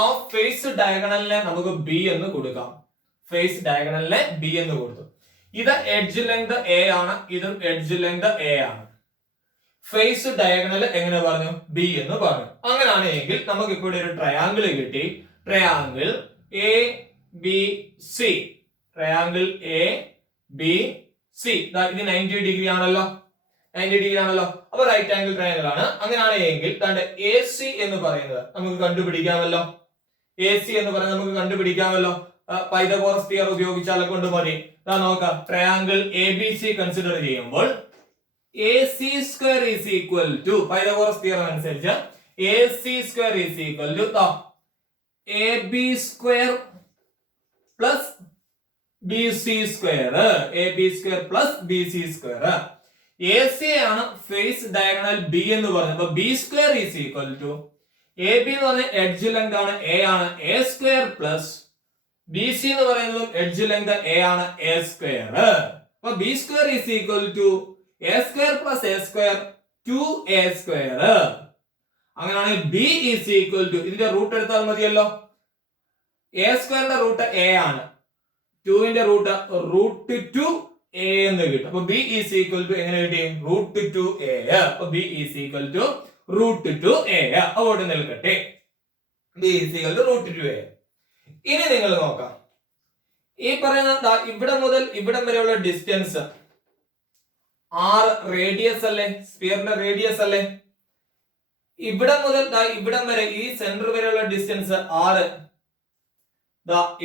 ആ ഫേസ് ഡയഗണലിനെ നമുക്ക് B എന്ന് കൊടുക്കാം. ഇത് എഡ്ജ് ലെങ്ത് A ആണ്, ഇതും എഡ്ജ് ലെങ്ത് A ആണ്. ഫേസ് ഡയഗണൽ എങ്ങനെ പറഞ്ഞു? B എന്ന് പറഞ്ഞു. അങ്ങനെയാണെങ്കിൽ നമുക്ക് ഇപ്പോൾ ഒരു ട്രയാങ്കിൾ കിട്ടി. Triangle ABC. ഇത് 90 ഡിഗ്രി ആണല്ലോ. അപ്പൊ റൈറ്റ് ആംഗിൾ ട്രയാങ്കിൾ ആണ്. അങ്ങനെയാണെങ്കിൽ AC എന്ന് പറയുന്നത് നമുക്ക് കണ്ടുപിടിക്കാമല്ലോ. പൈതഗോറസ് തിയറം ഉപയോഗിച്ചാൽ കൊണ്ട് മതി. നോക്കാം, ട്രയാങ്കിൾ ABC കൺസിഡർ ചെയ്യുമ്പോൾ AC square is equal to, Pythagoras theorem അനുസരിച്ച് AC square is equal to AB square plus BC square. BC square. AC ആണ് ഫേസ് ഡയഗണൽ B എന്ന് പറഞ്ഞത്. അപ്പൊ B square is equal to AB എന്ന് പറഞ്ഞ edge length ആണ് A ആണ്, A square plus BC എന്ന് പറയുന്നത് എഡ്ജ് ലെങ്ത് A ആണ്, A സ്ക്വയർ. അപ്പൊ B square is equal to A square plus A square 2A square. അങ്ങനെയാണെങ്കിൽ B ഈസ് ഈക്വൽ ടു, ഇതിന്റെ റൂട്ട് എടുത്താൽ മതിയല്ലോ. A സ്ക്വയറിന്റെ റൂട്ട് A ആണ്, 2 ന്റെ റൂട്ട് √2A എന്ന് കിട്ടും. അപ്പൊ B ഈസ് ഈക്വൽ ടു എങ്ങനെ കിട്ടി? √2A. അപ്പൊ B is equal to √2A. അവിടെ നിൽക്കട്ടെ, B is equal to √2A. ഇനി നിങ്ങൾ നോക്കാം, ഈ പറയുന്ന ഇവിടെ മുതൽ ഇവിടം വരെയുള്ള ഡിസ്റ്റൻസ് R റേഡിയസ് അല്ലേ? സ്ഫിയറിന്റെ റേഡിയസ് അല്ലേ? ഇവിടം മുതൽ ഇവിടം വരെ ഈ സെന്റർ വരെയുള്ള ഡിസ്റ്റൻസ് R.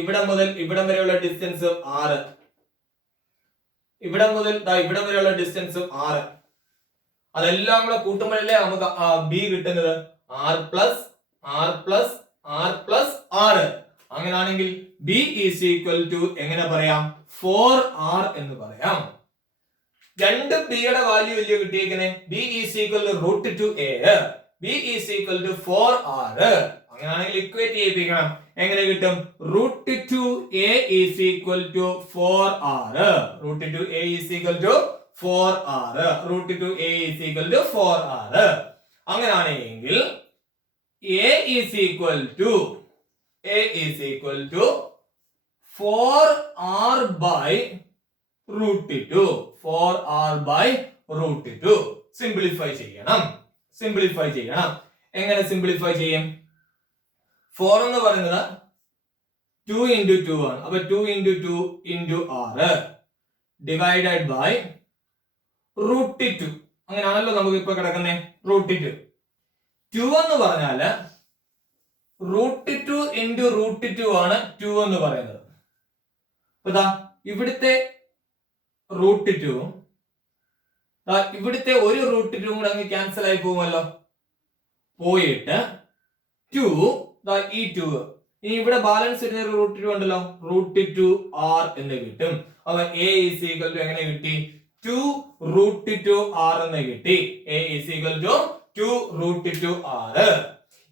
ഇവിടെ മുതൽ ഇവിടം വരെയുള്ള ഡിസ്റ്റൻസ് 6. ഇവിടെ മുതൽ ഇവിടം വരെയുള്ള ഡിസ്റ്റൻസ് 6. അതെല്ലാം കൂടെ കൂട്ടുമ്പോഴല്ലേ നമുക്ക് B കിട്ടുന്നത്. R plus 6. അങ്ങനെയാണെങ്കിൽ B ഈസ് ഈക്വൽ ടു എങ്ങനെ പറയാം? 4R എന്ന് പറയാം. രണ്ട് B യുടെ വാല്യൂ വലിയ കിട്ടിയേക്കണേ. B is equal to √2A. B is equal to 4R. അങ്ങനെയാണെങ്കിൽ ഇക്വേറ്റ് ചെയ്യിപ്പിക്കണം. എങ്ങനെ കിട്ടും? √2A is equal to 4R. √2A is equal to 4R. അങ്ങനെയാണെങ്കിൽ A is equal to 4r by root 2. 4r by root 2. Simplify ചെയ്യണം. എങ്ങനെ simplify ചെയ്യും? 4 എന്ന് പറയുന്നത് 2 into 2 ആണ്. അപ്പൊ 2 into 2 into r divided by root 2. അങ്ങനെയാണല്ലോ നമുക്ക് ഇപ്പൊ കിടക്കുന്നേ. root 2 എന്ന് പറഞ്ഞാല് root 2 into root 2 ആണ് 2 എന്ന് പറയുന്നത്. അതാ ഇവിടുത്തെ root 2 ഇവിടുത്തെ ഒരു root 2 കൂടെ അങ്ങ് ക്യാൻസൽ ആയി പോകുമല്ലോ. പോയിട്ട് 2 ഈ 2 ഇനി ഇവിടെ ബാലൻസ് വരുന്ന root 2 ഉണ്ടല്ലോ. root 2 r എന്ന് കിട്ടും. അപ്പൊ a is equal to എങ്ങനെ കിട്ടി? 2 root 2 r എന്ന് കിട്ടി. a is equal to 2 root 2 r.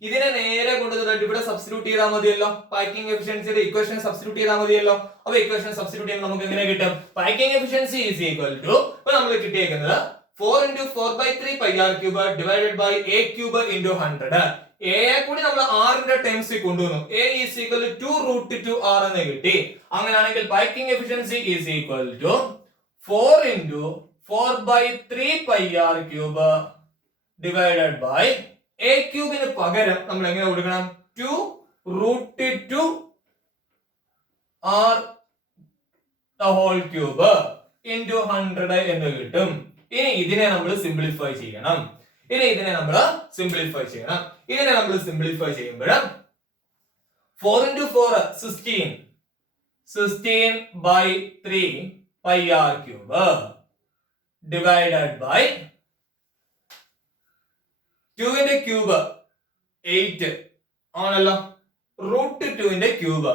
ഇതിനെ നേരെ കൊണ്ടുവന്നിട്ട് ഇവിടെ സബ്സ്റ്റിറ്റ്യൂട്ട് ചെയ്താൽ മതിയല്ലോ. പൈക്കിംഗ് എഫിഷ്യൻസിയുടെ ഇക്വേഷൻ സബ്സ്റ്റിറ്റ്യൂട്ട് ചെയ്താൽ മതിയല്ലോ. അപ്പൊ ഇക്വേഷൻ സബ്സ്റ്റിറ്റ്യൂട്ട് ചെയ്യുമ്പോൾ നമുക്ക് എങ്ങനെ കിട്ടും? Packing efficiency is equal to ഇപ്പൊ നമ്മൾ കിട്ടിയേക്കുന്നത് 4 into 4/3 pi r cube divided by a cube into 100. a കൂടി നമ്മൾ r ന്റെ ടേംസിൽ കൊണ്ടുവന്നു. a is equal to 2 root 2 r എന്ന് കിട്ടി. അങ്ങനെയാണെങ്കിൽ packing efficiency is equal to 4 into 4/3 pi r cube divided by a ക്യൂബിന് പകരം നമ്മൾ എങ്ങനെ കൊടുക്കണം? 2 root 2 r the whole cube into 100 എന്ന് കിട്ടും. ഇനി ഇതിനെ നമ്മൾ സിംപ്ലിഫൈ ചെയ്യണം. ഇതിനെ നമ്മൾ സിംപ്ലിഫൈ ചെയ്യുമ്പോൾ 4 into 4 16 by 3 pi r cube divided by 2 ന്റെ ക്യൂബ് 8 ആണല്ലോ. root 2 ന്റെ ക്യൂബ്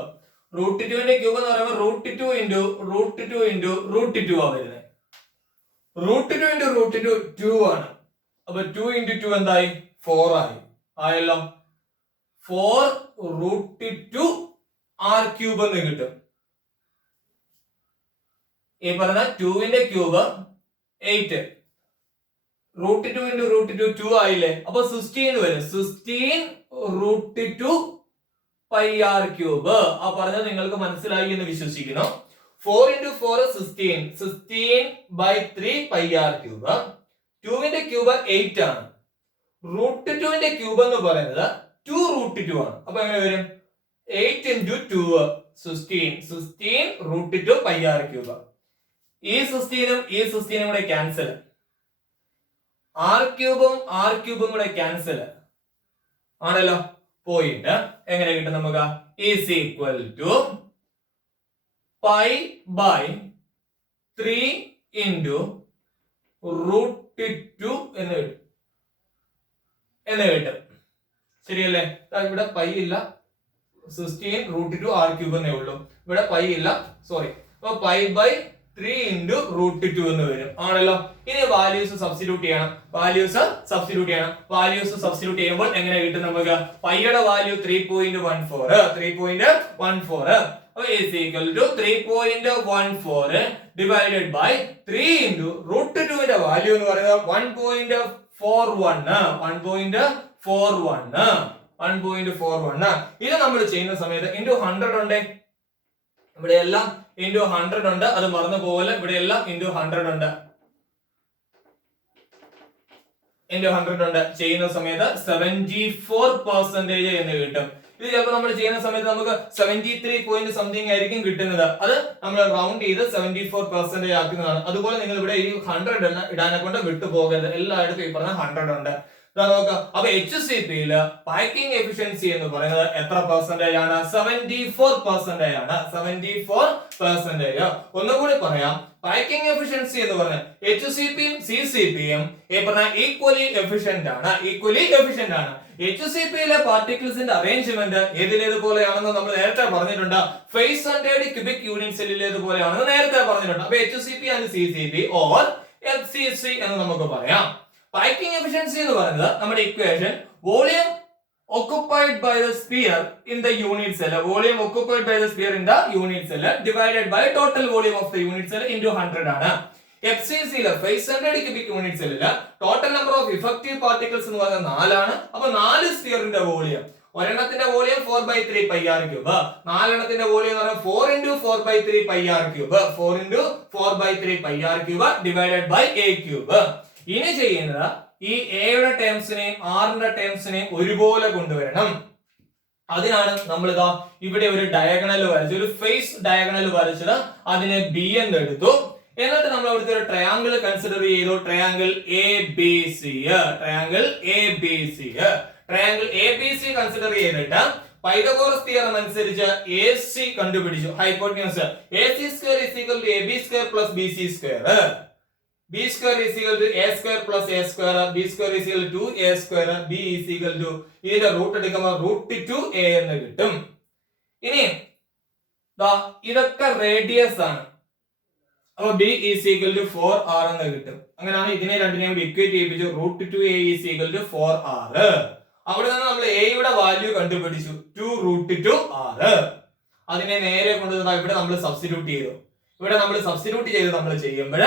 എന്ന് പറയുമ്പോൾ root 2 into root 2 into root 2 ആ വരുന്നത്. root 2 into root 2 2 ആണ്. അപ്പൊ 2 into 2 എന്തായി? 4 ആയല്ലോ. 4 root 2 r ക്യൂബ് എന്ന് കിട്ടും. ഈ പറഞ്ഞ 2 ന്റെ ക്യൂബ് 8 root 2 into root 2 2 ആയില്ലേ. അപ്പൊ 16 വരും. 16 root 2 pi r cube. ആ പറഞ്ഞത് നിങ്ങൾക്ക് മനസ്സിലായി എന്ന് വിശ്വസിക്കുന്നു. 4 into 4 16 by 3 pi r cube. 2 ന്റെ ക്യൂബ് 8 ആണ്. root 2 ന്റെ ക്യൂബ് എന്ന് പറയുന്നത് 2 root 2 ആണ്. അപ്പൊ എങ്ങനെ വരും? 8 into 2 16 root 2 pi r cube. ഈ 16 കൂടെ ക്യാൻസൽ. r ക്യൂബും കൂടെ ക്യാൻസൽ ആണല്ലോ. പോയിട്ട് എങ്ങനെ കിട്ടും നമുക്ക്? Is equal to pi by 3 into root 2 എന്ന് കിട്ടും. ശരിയല്ലേ? ഇവിടെ പൈ ഇല്ല. 16 root 2 r ക്യൂബ് എന്നേ ഉള്ളൂ. ഇവിടെ പൈ ഇല്ല. സോറി. അപ്പൊ പൈ ബൈ 3 into root 2 എന്ന് വരും. ആണല്ലോ. ഇനി വാല്യൂസ് സബ്സ്റ്റിറ്റ്യൂട്ട് ചെയ്യണം. വാല്യൂസ് സബ്സ്റ്റിറ്റ്യൂട്ട് ചെയ്യുമ്പോൾ എങ്ങനെ കിട്ടും നമുക്ക്? പൈയുടെ value 3.14 is equal to 3.14 divided by 3 into root 2 ന്റെ വാല്യൂ എന്ന് പറയുന്നത് 1.41. ഇത് നമ്മൾ ചെയ്യുന്ന സമയത്ത് into 100 ഉണ്ട്. ഇവിടെ എല്ലാം into 100 ഉണ്ട്. അത് മറന്നു പോലെ ഇവിടെ എല്ലാം into 100 ഉണ്ട്. ചെയ്യുന്ന സമയത്ത് 74% എന്ന് കിട്ടും. ഇത് ചിലപ്പോൾ നമ്മൾ ചെയ്യുന്ന സമയത്ത് നമുക്ക് 73 പോയിന്റ് സംതിങ് ആയിരിക്കും കിട്ടുന്നത്. അത് നമ്മൾ റൗണ്ട് ചെയ്ത് 74% ആക്കുന്നതാണ്. അതുപോലെ നിങ്ങൾ ഇവിടെ ഈ 100 ഇടാനെ കൊണ്ട് വിട്ടുപോകരുത്. എല്ലായിടത്തും ഈ പറഞ്ഞ 100 ഉണ്ട്. അപ്പൊ HCPയില് പൈക്കിംഗ് എഫിഷ്യൻസി എന്ന് പറയുന്നത് എത്ര പെർസെന്റേജ് ആണ്? 74% ആണ്. 74%. ഒന്നുകൂടി പറയാം. പൈക്കിംഗ് എഫിഷ്യൻസി എന്ന് പറഞ്ഞാൽ HCPയും CCPയും ഈ പറഞ്ഞ ഈക്വലി എഫിഷ്യന്റ് ആണ്. HCPയിലെ പാർട്ടിക്കിൾസിന്റെ അറേഞ്ച്മെന്റ് ഏതിലേതുപോലെയാണെന്ന് നമ്മൾ നേരത്തെ പറഞ്ഞിട്ടുണ്ട്. ഫേസ് സെന്റേർഡ് ക്യൂബിക് യൂണിറ്റ് സെല്ലിലേതുപോലെയാണെന്ന് നേരത്തെ പറഞ്ഞിട്ടുണ്ട്. അപ്പൊ HCP and CCP or FCC എന്ന് നമുക്ക് പറയാം. പൈക്കിംഗ് എഫിഷ്യൻസി എന്ന് പറയുന്നത് നമ്മുടെ equation volume occupied by the sphere in the unit cell divided by total volume of the unit cell into 100 ആണ്. FCC face centered cubic unit സെല്ലില് total number of effective particles എന്ന് പറയുന്നത് 4 ആണ്. അപ്പൊ 4 സ്ഫിയറിന്റെ വോളിയം, ഒരെണ്ണത്തിന്റെ വോളിയം 4/3 പൈ ആർ ക്യൂബ്, നാലെണ്ണത്തിന്റെ volume എന്ന് പറയുന്നത് 4 into 4/3 pi R cube, 4 into 4/3 pi R cube divided by a cube. ഇനി ചെയ്യുന്നത് ഈ എയുടെ ടേംസിനെയും ആറിന്റെ ടേംസിനെയും ഒരുപോലെ കൊണ്ടുവരണം. അതിനാണ് നമ്മൾ ഇതാ ഇവിടെ ഒരു ഡയഗണൽ വരച്ചു, ഒരു ഫേസ് ഡയഗണൽ വരച്ചത്. അതിനെ ബി എന്ന് എടുത്തു. എന്നിട്ട് നമ്മൾ അവിടുത്തെ ഒരു ട്രയാങ്കിൾ കൺസിഡർ ചെയ്തു, triangle A B C. Triangle A B C, triangle A B C consider ചെയ്തിട്ട് പൈതഗോറസ് തിയറം അനുസരിച്ച് എ സി കണ്ടുപിടിച്ചു. Hypotenuse AC square is equal to AB square plus BC square. B square is equal to A square plus A square. B square is equal to A square. B is equal to ഇതിന്റെ root എടുക്കുമ്പോൾ √2a എന്ന് കിട്ടും. ഇനി ഇതൊക്കെ radius ആണ്. അപ്പൊ B is equal to 4r എന്ന് കിട്ടും. അങ്ങനെയാണ് ഇതിനെ രണ്ടിനെയും കൂടി equate ചെയ്യിപ്പിച്ചു. √2a is equal to 4r. അവിടെ നിന്ന് നമ്മൾ a യുടെ വാല്യൂ കണ്ടുപിടിച്ചു 2√2r. അതിനെ നേരെ കൊണ്ടുവന്നാൽ ഇവിടെ നമ്മൾ സബ്സ്റ്റിറ്റ്യൂട്ട് ചെയ്തു. ഇവിടെ നമ്മൾ സബ്സ്റ്റിറ്റ്യൂട്ട് ചെയ്ത് നമ്മൾ ചെയ്യുമ്പോൾ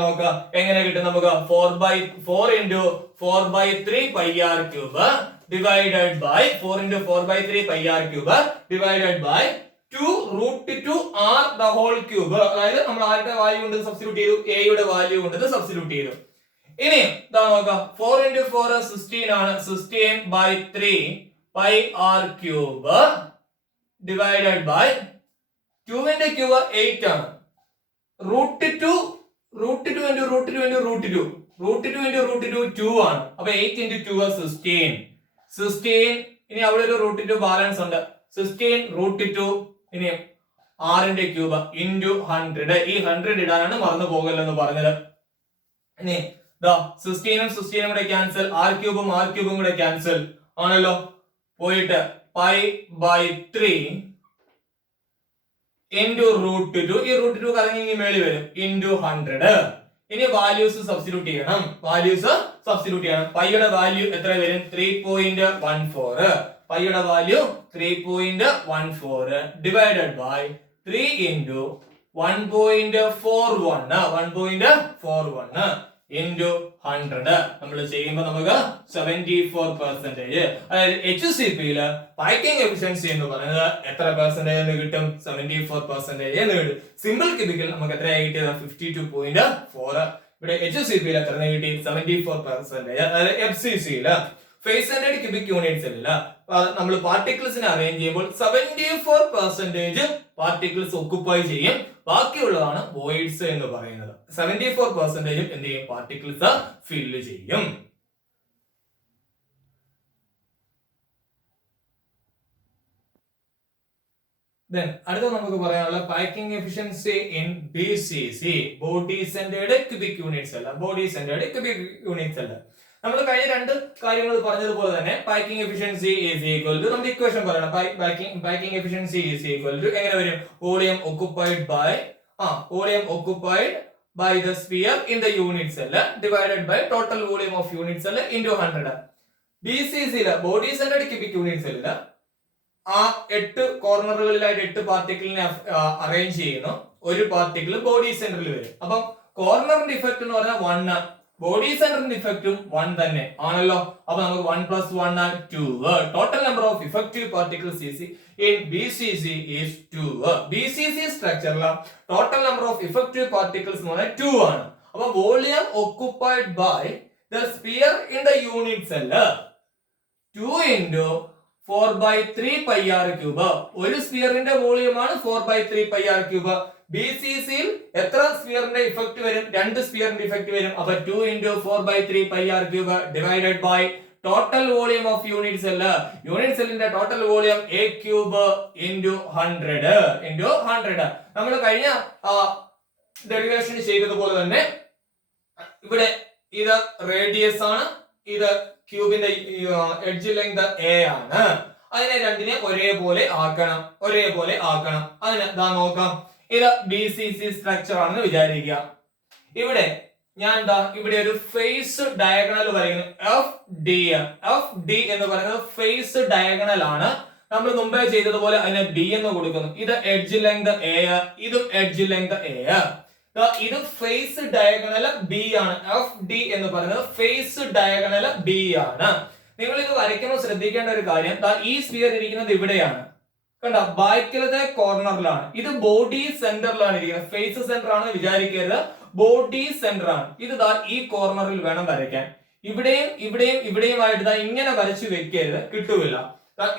നോക്കുക എങ്ങനെ കിട്ടും നമുക്ക്. 4 into 4/3 pi R cube divided by 4 into 4/3 pi R cube divided by 2√2r the whole cube. അതായത് നമ്മൾ ആരുടെ വാല്യൂ കൊണ്ട് സബ്സ്റ്റിറ്റ്യൂട്ട് ചെയ്തു, a യുടെ വാല്യൂ കൊണ്ട് സബ്സ്റ്റിറ്റ്യൂട്ട് ചെയ്തു. ഇനി നോക്കുക 4 into 4 16 ആണ്, 16/3 pi R cube divided by 2 ന്റെ ക്യൂബ് 8 ആണ്. √2 into √2 ആണ്. അപ്പൊ 8 into 2 16. ഇനി അവിടെ ഒരു √2 ബാലൻസ് ഉണ്ട്. 16 √2 ഇനി r ന്റെ ക്യൂബ് into 100. ഈ 100 ഇടാനാണ് മറന്നു പോകല്ലെന്ന് പറഞ്ഞത്. ഇനി 16 കൂടെ ക്യാൻസൽ, r ക്യൂബും കൂടെ ക്യാൻസൽ ആണല്ലോ. പോയിട്ട് π/3 into √2, ഈ √2 കറങ്ങി മേളിൽ വരും into 100. ഇനി വാല്യൂസ് സബ്സ്റ്റിറ്റ്യൂട്ട് ചെയ്യണം. പൈയുടെ വാല്യൂ എത്ര വരും? 3.14. പൈയുടെ value 3.14 divided by 3 into 1.41 into 100. നമ്മൾ ചെയ്യുമ്പോൾ നമുക്ക് 74%. അതായത് HCPയില് പൈക്കിംഗ് എഫിഷ്യൻസി എന്ന് പറയുന്നത് എത്ര പെർസെന്റേജ് എന്ന് കിട്ടും? 74% എന്ന് കിട്ടും. സിമ്പിൾ ക്യൂബിക്കിൽ നമുക്ക് എത്രയായി കിട്ടിയത്? 52.4. ഇവിടെ HCPയിൽ എത്ര കിട്ടി? 74%. അതായത് FCCയില് ഫേസ് സെന്റേർഡ് ക്യൂബിക് യൂണിറ്റ് സെല്ലില് നമ്മൾ പാർട്ടിക്കിൾസിനെ അറേഞ്ച് ചെയ്യുമ്പോൾ 74% പാർട്ടിക്കിൾസ് ഒക്കുപ്പൈ ചെയ്യും. ബാക്കിയുള്ളതാണ് വോയിഡ്സ് എന്ന് പറയുന്നത്. 74% എന്ത് ചെയ്യും? പാർട്ടിക്കിൾസ് ഫില്ല് ചെയ്യും. അടുത്ത നമുക്ക് പറയാനുള്ള packing efficiency in BCC, body centred cubic unit cell. നമ്മൾ കഴിഞ്ഞ രണ്ട് കാര്യങ്ങൾ പറഞ്ഞതുപോലെ തന്നെ packing efficiency is equal to, നമ്മുടെ ഇക്വേഷൻ പറയണം. Packing efficiency is equal to എങ്ങനെ വരും? Volume occupied by the sphere in the unit cell divided by total volume of unit cell into 100. BCC body centred cubic unit സെല്ലില് ആ 8 കോർണറുകളിലായിട്ട് 8 പാർട്ടിക്കിളിനെ arrange ചെയ്യുന്നു. ഒരു particle body സെന്ററിൽ വരും. അപ്പം കോർണറിന്റെ ഇഫക്റ്റ് എന്ന് പറഞ്ഞാൽ 1, ബോഡി സെന്ററിന്റെ ഇഫക്റ്റും 1 തന്നെ ആണല്ലോ. അപ്പൊ നമുക്ക് 1 + 1 2. Total number of effective particles in BCC is 2. BCC സ്ട്രക്ചറിലെ total number of effective particles എന്ന് പറഞ്ഞാൽ 2 ആണ്. അപ്പൊ volume occupied by the sphere in the unit cell 2 into 4/3 pi R cube. ഒരു സ്ഫിയറിന്റെ വോളിയമാണ് 4/3 പൈ ആർ ക്യൂബ്. BCCയിൽ എത്ര സ്ഫിയറിന്റെ ഇഫക്റ്റ് വരും? 2 സ്ഫിയറിന്റെ ഇഫക്റ്റ് വരും. അപ്പൊ 2 into 4/3 pi R cube divided by total volume of unit cell. Unit സെല്ലിന്റെ total volume a cube into 100. നമ്മൾ കഴിഞ്ഞ ഡെറിവേഷൻ ചെയ്തതുപോലെ തന്നെ ഇവിടെ ഇത് റേഡിയസ് ആണ്, ഇത് ക്യൂബിന്റെ എഡ്ജ് ലെങ്ത് a ആണ്. അതിനെ രണ്ടിനെ ഒരേപോലെ ആക്കണം. അതിന് നോക്കാം. ഇത് BCC സ്ട്രക്ചർ ആണെന്ന് വിചാരിക്കുക. ഇവിടെ ഞാൻ ഇവിടെ ഒരു ഫേസ് ഡയഗണൽ വരയ്ക്കുന്നു. FD എന്ന് പറയുന്നത് ഫേസ് ഡയഗണൽ ആണ്. നമ്മൾ മുമ്പേ ചെയ്തതുപോലെ അതിനെ B എന്ന് കൊടുക്കുന്നു. ഇത് എഡ്ജ് ലെങ്ത് A, ഇതും എഡ്ജ് ലെങ്ത് A. ഇത് ഫേസ് ഡയഗണൽ ബി ആണ്. എഫ് ഡി എന്ന് പറയുന്നത് ഫേസ് ഡയഗണൽ ബി ആണ്. നിങ്ങൾ ഇത് വരയ്ക്കുമ്പോൾ ശ്രദ്ധിക്കേണ്ട ഒരു കാര്യം, ഈ സ്ഫിയർ ഇരിക്കുന്നത് ഇവിടെയാണ്, കണ്ടോ, ബാക്കിലത്തെ കോർണറിലാണ്. ഇത് ബോഡി സെന്ററിലാണ് ഇരിക്കുന്നത്. ഫേസ് സെന്റർ ആണ് വിചാരിക്കരുത്, ബോഡി സെന്റർ ആണ്. ഇത് ഈ കോർണറിൽ വേണം വരയ്ക്കാൻ. ഇവിടെയും ഇവിടെയും ഇവിടെയും ആയിട്ട് ഇങ്ങനെ വരച്ചു വെക്കരുത്, കിട്ടൂല.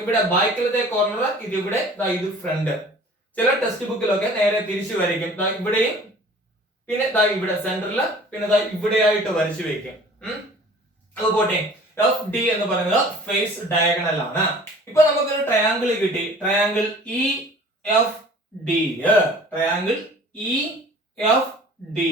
ഇവിടെ ബാക്കിലത്തെ കോർണർ ഇത് ഇവിടെ, ഇത് ഫ്രണ്ട്. ചില ടെക്സ്റ്റ് ബുക്കിലൊക്കെ നേരെ തിരിച്ചു വരയ്ക്കും. ഇവിടെയും പിന്നെ ഇവിടെ സെന്ററിൽ പിന്നെ ഇവിടെയായിട്ട് വരച്ചു വെക്കും. അത് പോട്ടെ. എഫ് ഡി എന്ന് പറയുന്നത് ഫേസ് ഡയഗണൽ ആണ്. ഇപ്പൊ നമുക്കൊരു ട്രയാങ്കിൾ കിട്ടി, triangle E F D. Triangle E F D.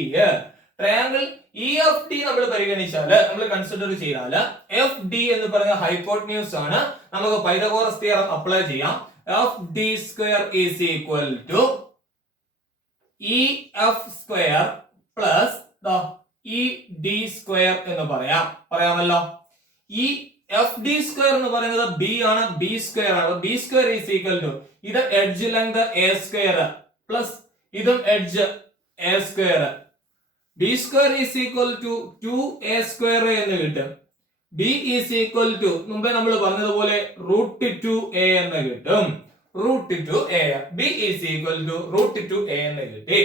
Triangle E F D നമ്മൾ പരിഗണിച്ചാല്, നമ്മൾ കൺസിഡർ ചെയ്താല് എഫ് ഡി എന്ന് പറയുന്ന ഹൈപ്പോട്ടന്യൂസ് ആണ്. നമുക്ക് പൈതഗോറസ് തിയറം അപ്ലൈ ചെയ്യാം. F D square is equal to E F square plus E D square എന്ന് പറയാമല്ലോ. ഈ എഫ് ഡി സ്ക്വയർ എന്ന് പറയുന്നത് ബി ആണ്, ബി സ്ക്വയർ ആണ്. B square is equal to ഇത് edge length a square plus ഇതും edge a square. B square is equal to 2a square എന്ന് കിട്ടും. ബി ഈസ് ഈക്വൽ ടു മുമ്പേ നമ്മൾ പറഞ്ഞതുപോലെ √2a എന്ന് കിട്ടും. √2a. B is equal to √2a എന്ന് കിട്ടി.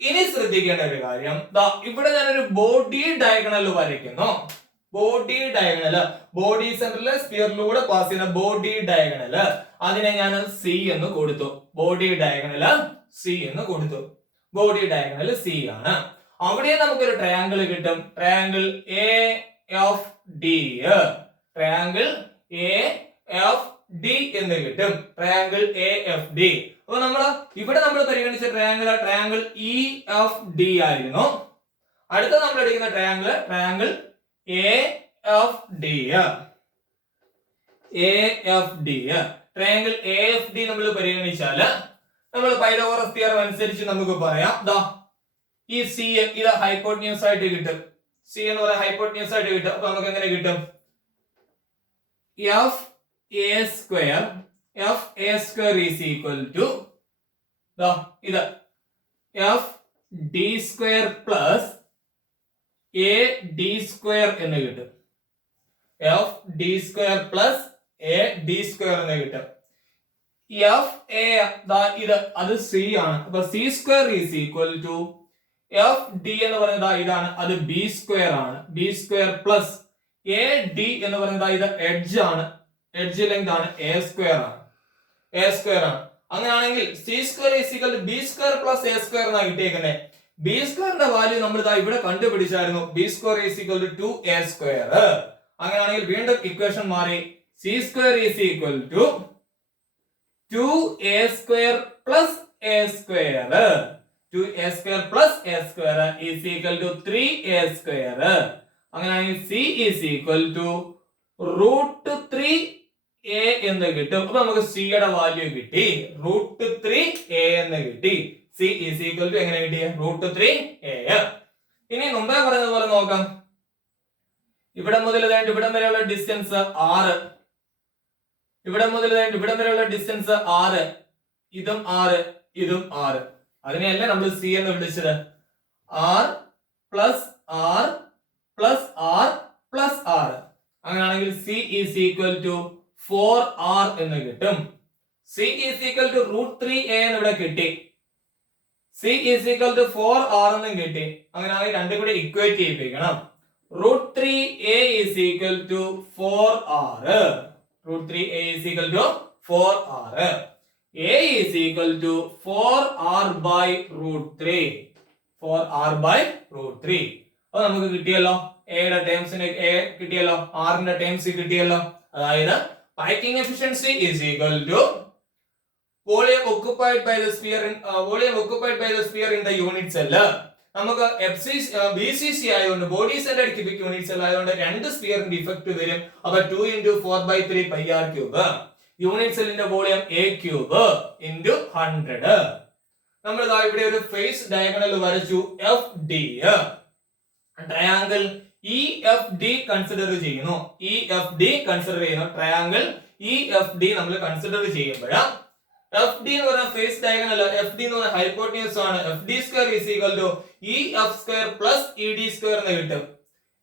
ഇനി ശ്രദ്ധിക്കേണ്ട ഒരു കാര്യം, ഇവിടെ ഞാനൊരു ബോഡി ഡയഗണൽ വരയ്ക്കുന്നു. ബോഡി ഡയഗണൽ, ബോഡി സെന്ററിലെ സ്ഫിയറിലൂടെ പാസ് ചെയ്യുന്ന ബോഡി ഡയഗണൽ, അതിനെ ഞാൻ സി എന്ന് കൊടുത്തു. ബോഡി ഡയഗണൽ സി എന്ന് കൊടുത്തു. ബോഡി ഡയഗണൽ സി ആണ്. അവിടെ നമുക്കൊരു ട്രയാങ്കിൾ കിട്ടും. Triangle A F D. Triangle A F D എന്ന് കിട്ടും. Triangle A F D. അപ്പൊ ഇവിടെ നമ്മൾ പരിഗണിച്ച ട്രയാങ്കിൾ ഇ എഫ് ഡി ആയിരുന്നു. അടുത്ത നമ്മൾ എടുക്കുന്ന triangle A F D. A F D. Triangle A F D നമ്മൾ പരിഗണിച്ചാല് നമ്മൾ പൈതഗോറസ് തിയറം അനുസരിച്ച് നമുക്ക് പറയാം, ഈ സി ഇത് ഹൈപ്പോട്ടന്യൂസ് ആയിട്ട് കിട്ടും. സി എന്ന് പറയുന്ന ഹൈപ്പോട്ടന്യൂസ് ആയിട്ട് കിട്ടും. അപ്പൊ നമുക്ക് എങ്ങനെ കിട്ടും? F A square is equal to ഇത് F D square plus A D square എന്ന് കിട്ടും. F D square plus A D square എന്ന് കിട്ടും. എഫ് എ ഇത് അത് സി ആണ്. അപ്പൊ C square is equal to F D എന്ന് പറയുന്നത് ഇതാണ്, അത് ബി സ്ക്വയർ ആണ്. B square plus A D എന്ന് പറയുന്നത് ഇത് എഡ്ജ് ആണ്, എഡ്ജ് ലെങ്ത് ആണ്, എ സ്ക്വയർ ആണ്. എ സ്ക്വയർ ആണ്. അങ്ങനെയാണെങ്കിൽ C square is equal to B square plus A square എന്നാണ് കിട്ടിയേക്കുന്നത്. ബി സ്ക്വയറിന്റെ വാല്യൂ നമ്മൾ ഇവിടെ കണ്ടുപിടിച്ചായിരുന്നു. B square is equal to 2a square. അങ്ങനെയാണെങ്കിൽ വീണ്ടും ഇക്വേഷൻ മാറി. C square is equal to 2a square plus A square. 2a square plus A square is equal to 3a square. അങ്ങനെയാണെങ്കിൽ C is equal to √3a എന്ന് കിട്ടും. അപ്പൊ നമുക്ക് C യുടെ value കിട്ടി, √3a എന്ന് കിട്ടി. സി ഈസ് ഈക്വൽ ടു എങ്ങനെ കിട്ടിയ? √3a. ഇനി മുമ്പേ പറഞ്ഞതുപോലെ നോക്കാം. ഇവിടെ മുതൽ ഇവിടം വരെയുള്ള ഡിസ്റ്റൻസ് 6. ഇവിടെ മുതൽ ഇവിടം വരെയുള്ള ഡിസ്റ്റൻസ് 6. ഇതും 6, ഇതും 6. അതിനെയല്ലേ നമ്മൾ സി എന്ന് വിളിച്ചത്. r plus r plus r plus r. അങ്ങനെയാണെങ്കിൽ C is equal to 4r എന്ന് കിട്ടും. C is equal to √3a എന്ന് ഇവിടെ കിട്ടി. C is equal to 4r എന്നും കിട്ടി. അങ്ങനെയാണെങ്കിൽ രണ്ടും കൂടി ഇക്വേറ്റ് ചെയ്യിപ്പിക്കണം. √3a is equal to 4r. √3a is equal to 4r. a is equal to 4r by √3. 4r by √3. അപ്പൊ നമുക്ക് കിട്ടിയല്ലോ, എയുടെ ടേംസിന് a കിട്ടിയല്ലോ, r ന്റെ ടേംസ് കിട്ടിയല്ലോ. അതായത് packing efficiency is equal to volume occupied by the sphere in the unit cell. നമുക്ക് BCC ആയതുകൊണ്ട് body centred cubic unit cell ആയതുകൊണ്ട് രണ്ട് സ്ഫിയറിന്റെ ഇഫക്റ്റ് വരും. അപ്പൊ 2 × 4/3 πr ക്യൂബ്. യൂണിറ്റ് സെല്ലിന്റെ വോളിയം a ക്യൂബ് × 100. നമ്മൾ ഇവിടെ ഒരു ഫേസ് ഡയഗണൽ വരച്ചു, F D. Triangle E F D consider ചെയ്യുന്നു. ട്രയാങ്കിൾ ഇ എഫ് ഡി നമ്മൾ കൺസിഡർ ചെയ്യുമ്പോൾ FD എന്ന് പറഞ്ഞ ഫേസ് ഡയഗണൽ, FD എന്ന് പറഞ്ഞ ഹൈപ്പോട്ടന്യൂസ് ആണ്. FD square is equal to EF square plus ED square എന്ന് കിട്ടും.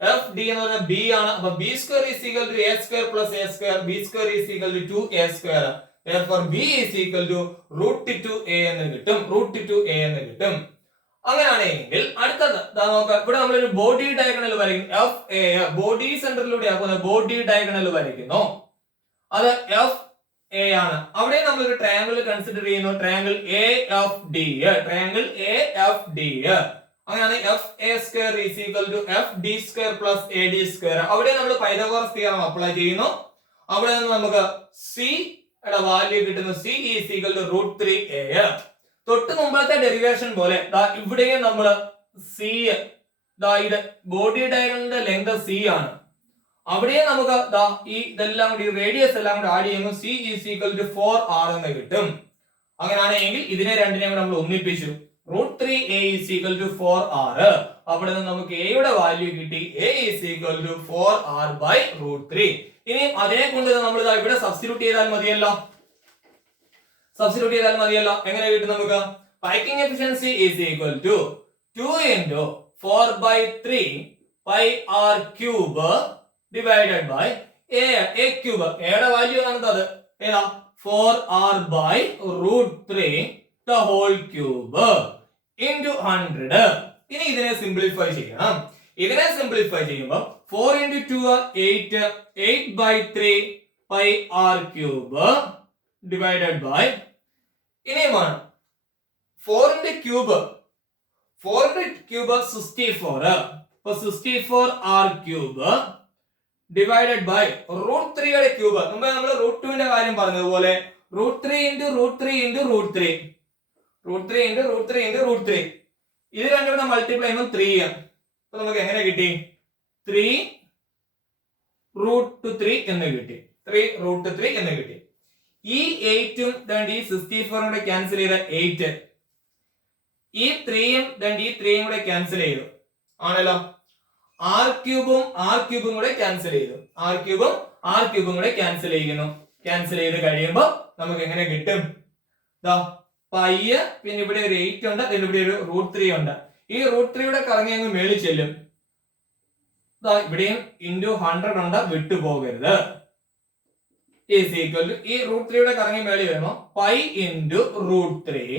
FD എന്ന് പറഞ്ഞ B ആണ്. അപ്പൊ B square is equal to A square plus A square. B square is equal to 2A square. therefore B is equal to √2A എന്ന് കിട്ടും. √2A എന്ന് കിട്ടും. അങ്ങനെയാണെങ്കിൽ അടുത്തത് നോക്കാം. ഇവിടെ നമ്മളൊരു ബോഡി ഡയഗണൽ വരയ്ക്കും. FA ബോഡി സെന്ററിലൂടെ ആക്കുന്ന ബോഡി ഡയഗണൽ വരയ്ക്കുന്നു. അത് FA ആണ്. അവിടെ നമ്മളൊരു ട്രയാങ്കിൾ കൺസിഡർ ചെയ്യുന്നു. Triangle AFD. Triangle AFD. അങ്ങനെയാണ് FA square is equal to FD square plus AD square. അവിടെ നമ്മൾ പൈതഗോറസ് തിയറം അപ്ലൈ ചെയ്യുന്നു. അവിടെ നിന്ന് നമുക്ക് C യുടെ വാല്യൂ കിട്ടുന്നു. C is equal to √3A. തൊട്ട് മുമ്പത്തെ ഡെറിവേഷൻ പോലെ ഇവിടെയും നമ്മൾ C ഇത് ബോഡി ഡയഗണലിന്റെ ലെങ്ത് C ആണ്. അവിടെ നമുക്ക് ഈ ഇതെല്ലാം കൂടി റേഡിയസ് എല്ലാം കൂടി ആഡ് ചെയ്യുമ്പോൾ C is equal to 4R എന്ന് കിട്ടും. അങ്ങനെയാണെങ്കിൽ ഇതിനെ രണ്ടിനെയും കൂടെ നമ്മൾ ഒന്നിപ്പിച്ചു. √3A is equal to 4R. അവിടെ നിന്ന് നമുക്ക് A യുടെ വാല്യൂ കിട്ടി. A is equal to 4R by √3. ഇനി അതിനെ കൊണ്ട് നമ്മൾ ഇവിടെ സബ്സ്റ്റിറ്റ്യൂട്ട് ചെയ്താൽ മതിയല്ലോ. എങ്ങനെ കിട്ടും നമുക്ക്? Packing efficiency is equal to 2 into 4/3 pi r cube divided by a cube. A യുടെ വാല്യൂ ആണ് ഏതാ 4R by √3 the whole cube into 100. ഇനി ഇതിനെ സിംപ്ലിഫൈ ചെയ്യണം. സിംപ്ലിഫൈ ചെയ്യുമ്പോൾ 4 into 2 are 8. 8/3 pi r cube divided by ഇനിയുമാണ് 4 into cube 64. അപ്പൊ 64R cube divided by √3 യുടെ cube. മുമ്പേ നമ്മൾ √2 ന്റെ കാര്യം പറഞ്ഞതുപോലെ √3 into √3 into √3 ഇത് രണ്ടും കൂടെ മൾട്ടിപ്ലൈ ചെയ്യുമ്പോൾ 3. അപ്പൊ നമുക്ക് എങ്ങനെ കിട്ടി? 3√3 എന്ന് കിട്ടി. ഈ 8ഉം ഈ 64ഉം കൂടെ ക്യാൻസൽ ചെയ്ത 8. ഈ 3യും ഈ 3യും കൂടെ ക്യാൻസൽ ചെയ്തു ആണല്ലോ. R ക്യൂബും കൂടെ ക്യാൻസൽ ചെയ്തു. R ക്യൂബും കൂടെ ക്യാൻസൽ ചെയ്യുന്നു. ക്യാൻസൽ ചെയ്ത് കഴിയുമ്പോൾ നമുക്ക് എങ്ങനെ കിട്ടും? പൈ, പിന്നെ ഇവിടെ ഒരു 8 ഉണ്ട്, പിന്നെ ഇവിടെ ഒരു √3 ഉണ്ട്. ഈ √3 യുടെ കറങ്ങി അങ്ങ് മേളിൽ ചെല്ലും. ഇവിടെയും ഇൻറ്റു 100 ഉണ്ട്, വിട്ടുപോകരുത്. ഈസ് ഈക്വൽ ടു ഈ √3 യുടെ കറങ്ങി മേളിൽ വരുമ്പോൾ pi into √3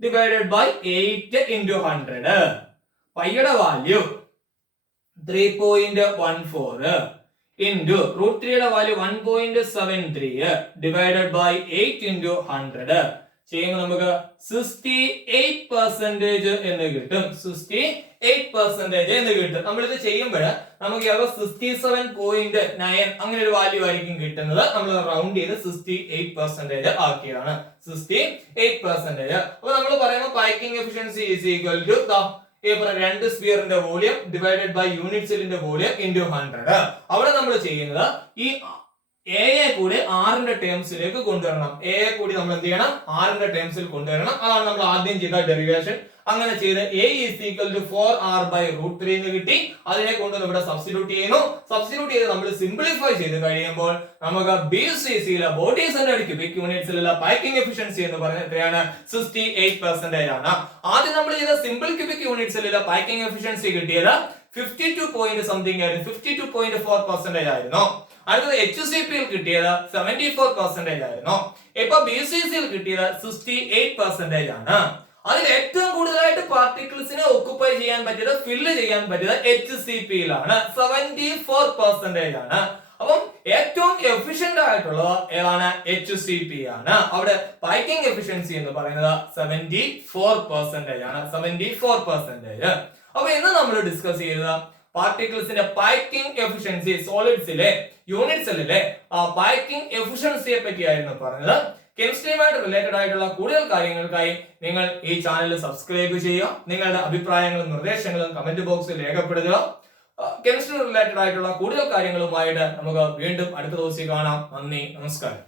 divided by 8 into 100. പൈയുടെ വാല്യൂ 3.14 ഇൻറ്റു √3 യുടെ വാല്യൂ 1.73 ഡിവൈഡഡ് ബൈ 8 ഇൻറ്റു 100 ചെയ്യുമ്പോൾ നമുക്ക് 68% എന്ന് കിട്ടും. 68% എന്ന് കിട്ടും. നമ്മളിത് ചെയ്യുമ്പോൾ നമുക്ക് 67.9 അങ്ങനെ ഒരു വാല്യൂ ആയിരിക്കും കിട്ടുന്നത്. നമ്മൾ റൗണ്ട് ചെയ്ത് 68% ആക്കിയതാണ്. 68%. അപ്പൊ നമ്മൾ പറയുമ്പോൾ പൈക്കിംഗ് എഫിഷ്യൻസി ഈസ് ഈക്വൽ ടു രണ്ട് സ്ഫിയറിന്റെ വോളിയം ഡിവൈഡഡ് ബൈ യൂണിറ്റ് സെല്ലിന്റെ വോളിയം ഇൻറ്റു 100. അവിടെ നമ്മൾ ചെയ്യുന്നത് ഈ എയെ കൂടി ആറിന്റെ ടേംസിലേക്ക് കൊണ്ടുവരണം. എയെ കൂടി നമ്മൾ എന്ത് ചെയ്യണം? ആറിന്റെ ടേംസിൽ കൊണ്ടുവരണം. അതാണ് നമ്മൾ ആദ്യം ചെയ്ത ഡെറിവേഷൻ. അങ്ങനെ ചെയ്ത് A is equal to 4R by √3 എന്ന് കിട്ടി. അതിനെ കൊണ്ട് ഇവിടെ സബ്സ്റ്റിറ്റ്യൂട്ട് ചെയ്യുന്നു. സബ്സ്റ്റിറ്റ്യൂട്ട് ചെയ്ത് നമ്മൾ സിംപ്ലിഫൈ ചെയ്ത് കഴിയുമ്പോൾ നമുക്ക് BCCയിലെ ബോഡി സെന്റർഡ് ക്യൂബിക് യൂണിറ്റ്സിലുള്ള പൈക്കിംഗ് എഫിഷ്യൻസി എന്ന് പറയുന്നത് എത്രയാണ്? 68% ആണ്. ആദ്യം നമ്മൾ ചെയ്ത സിമ്പിൾ ക്യൂബിക് യൂണിറ്റ്സിലുള്ള പൈക്കിംഗ് എഫിഷ്യൻസി കിട്ടിയത് 52 പോയിന്റ് സംതിങ് ആയിരുന്നു. 52.4% ആയിരുന്നു. അടുത്തത് HCPയിൽ കിട്ടിയത് 74% ആയിരുന്നു. ഇപ്പൊ BCCയിൽ കിട്ടിയത് 68% ആണ്. അതിൽ ഏറ്റവും കൂടുതലായിട്ട് പാർട്ടിക്കിൾസിനെ ഒക്കുപ്പൈ ചെയ്യാൻ പറ്റിയത്, ഫില്ല് ചെയ്യാൻ പറ്റിയത് HCPയിലാണ്. 74% ആണ്. അപ്പം ഏറ്റവും എഫിഷ്യന്റ് ആയിട്ടുള്ളത് ഏതാണ്? HCP ആണ്. അവിടെ പൈക്കിംഗ് എഫിഷ്യൻസി എന്ന് പറയുന്നത് 74% ആണ്. 74%. അപ്പൊ ഇന്ന് നമ്മൾ ഡിസ്കസ് ചെയ്തത് പാർട്ടിക്കിൾസിന്റെ പൈക്കിംഗ് എഫിഷ്യൻസി, സോളിഡ്സിലെ യൂണിറ്റ് സെല്ലിലെ പൈക്കിംഗ് എഫിഷ്യൻസിയെ പറ്റിയായിരുന്നു പറഞ്ഞത്. കെമിസ്ട്രിയുമായിട്ട് റിലേറ്റഡ് ആയിട്ടുള്ള കൂടുതൽ കാര്യങ്ങൾക്കായി നിങ്ങൾ ഈ ചാനൽ സബ്സ്ക്രൈബ് ചെയ്യുക. നിങ്ങളുടെ അഭിപ്രായങ്ങളും നിർദ്ദേശങ്ങളും കമന്റ് ബോക്സിൽ രേഖപ്പെടുത്തുക. കെമിസ്ട്രി റിലേറ്റഡ് ആയിട്ടുള്ള കൂടുതൽ കാര്യങ്ങളുമായിട്ട് നമുക്ക് വീണ്ടും അടുത്ത ദിവസം കാണാം. നന്ദി, നമസ്കാരം.